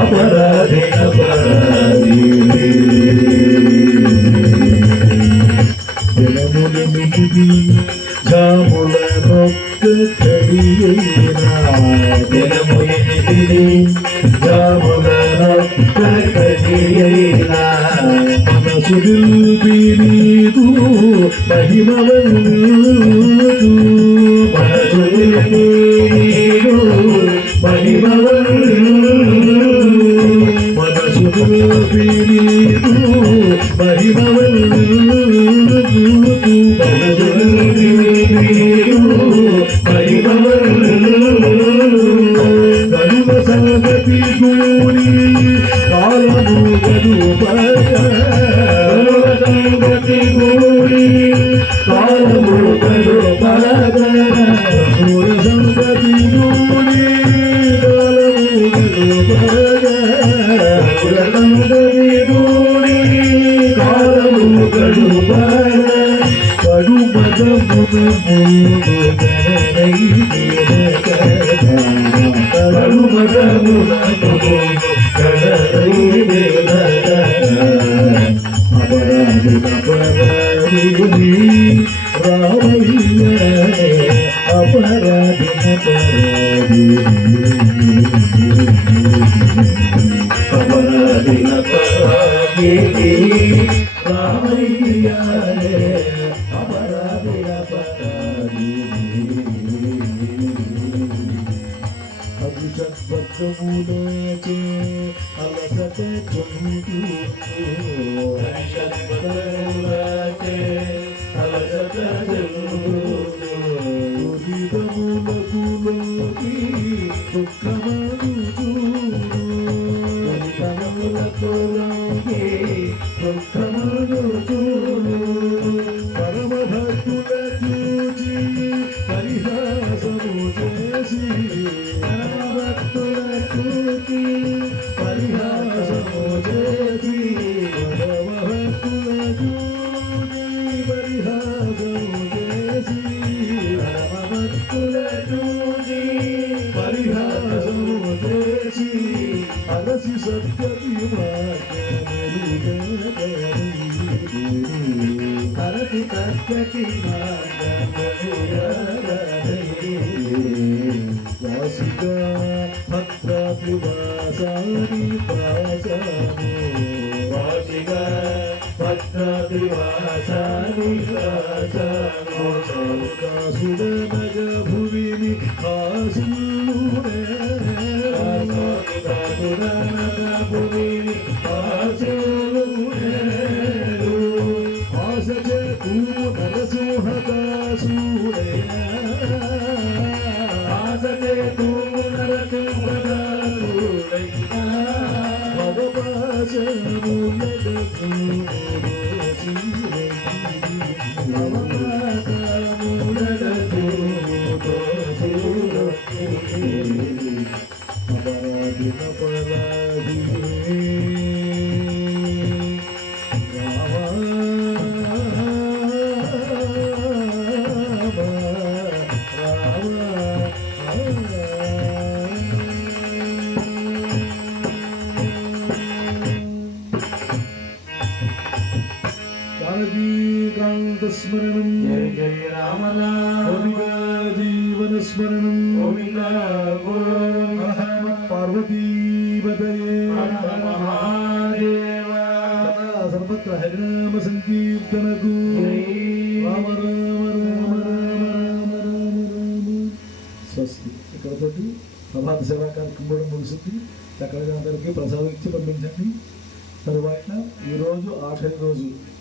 అపరాధిన పరాధీని జనములమిది జాముల నొక్క కడియైనా జనములమిది జాముల నొక్క కడియైనా మనసుదిల్బి నీదు మహిమవల్లు మనసుదిల్బి నీదు మహిమవల్లు మనసుదిల్బి నీదు మహిమవల్లు గరుడ సంగతి గూడి కాలము గరుపగతి గూడి కాలము గరుపగ సంగతి గూడి కాలము గరుపగ కాలము గరుపగ అభిషద్భక్తములచే అలసట చొందు హృదములకులోకి దుఃఖమను చూడులకులోకి దుఃఖమను చూడు పరమభక్తుల చూచి పరిహాసము చేసి పరమభక్తుల కాశీ సత్యకి హరతి సత్యకి వాసిగా భద్రాద్రివాసాని వాసాని వాసిగా భద్రాద్రివాసాని సుడనగ భువిని ఆశీనుడే ఆశచే నరసింహదాసూడే ఆసతే తూ నరసింహదాసూడే స్మరణం జయ జయ రామ రామ జీవన స్మరణం గోవింద గోవింద పార్వతీపతయే మహాదేవ సర్వత్ర హరినామ సంకీర్తనకు రామ రామ రామ రామ రామ రామ రామ. స్వస్తి. ఇక్కడతోటి ప్రభాత సేవా కార్యక్రమం కూడా ముగిసింది. చక్కగా అందరికీ ప్రసాదం ఇచ్చి పంపించండి. తరువాత ఈరోజు ఆఖరి రోజు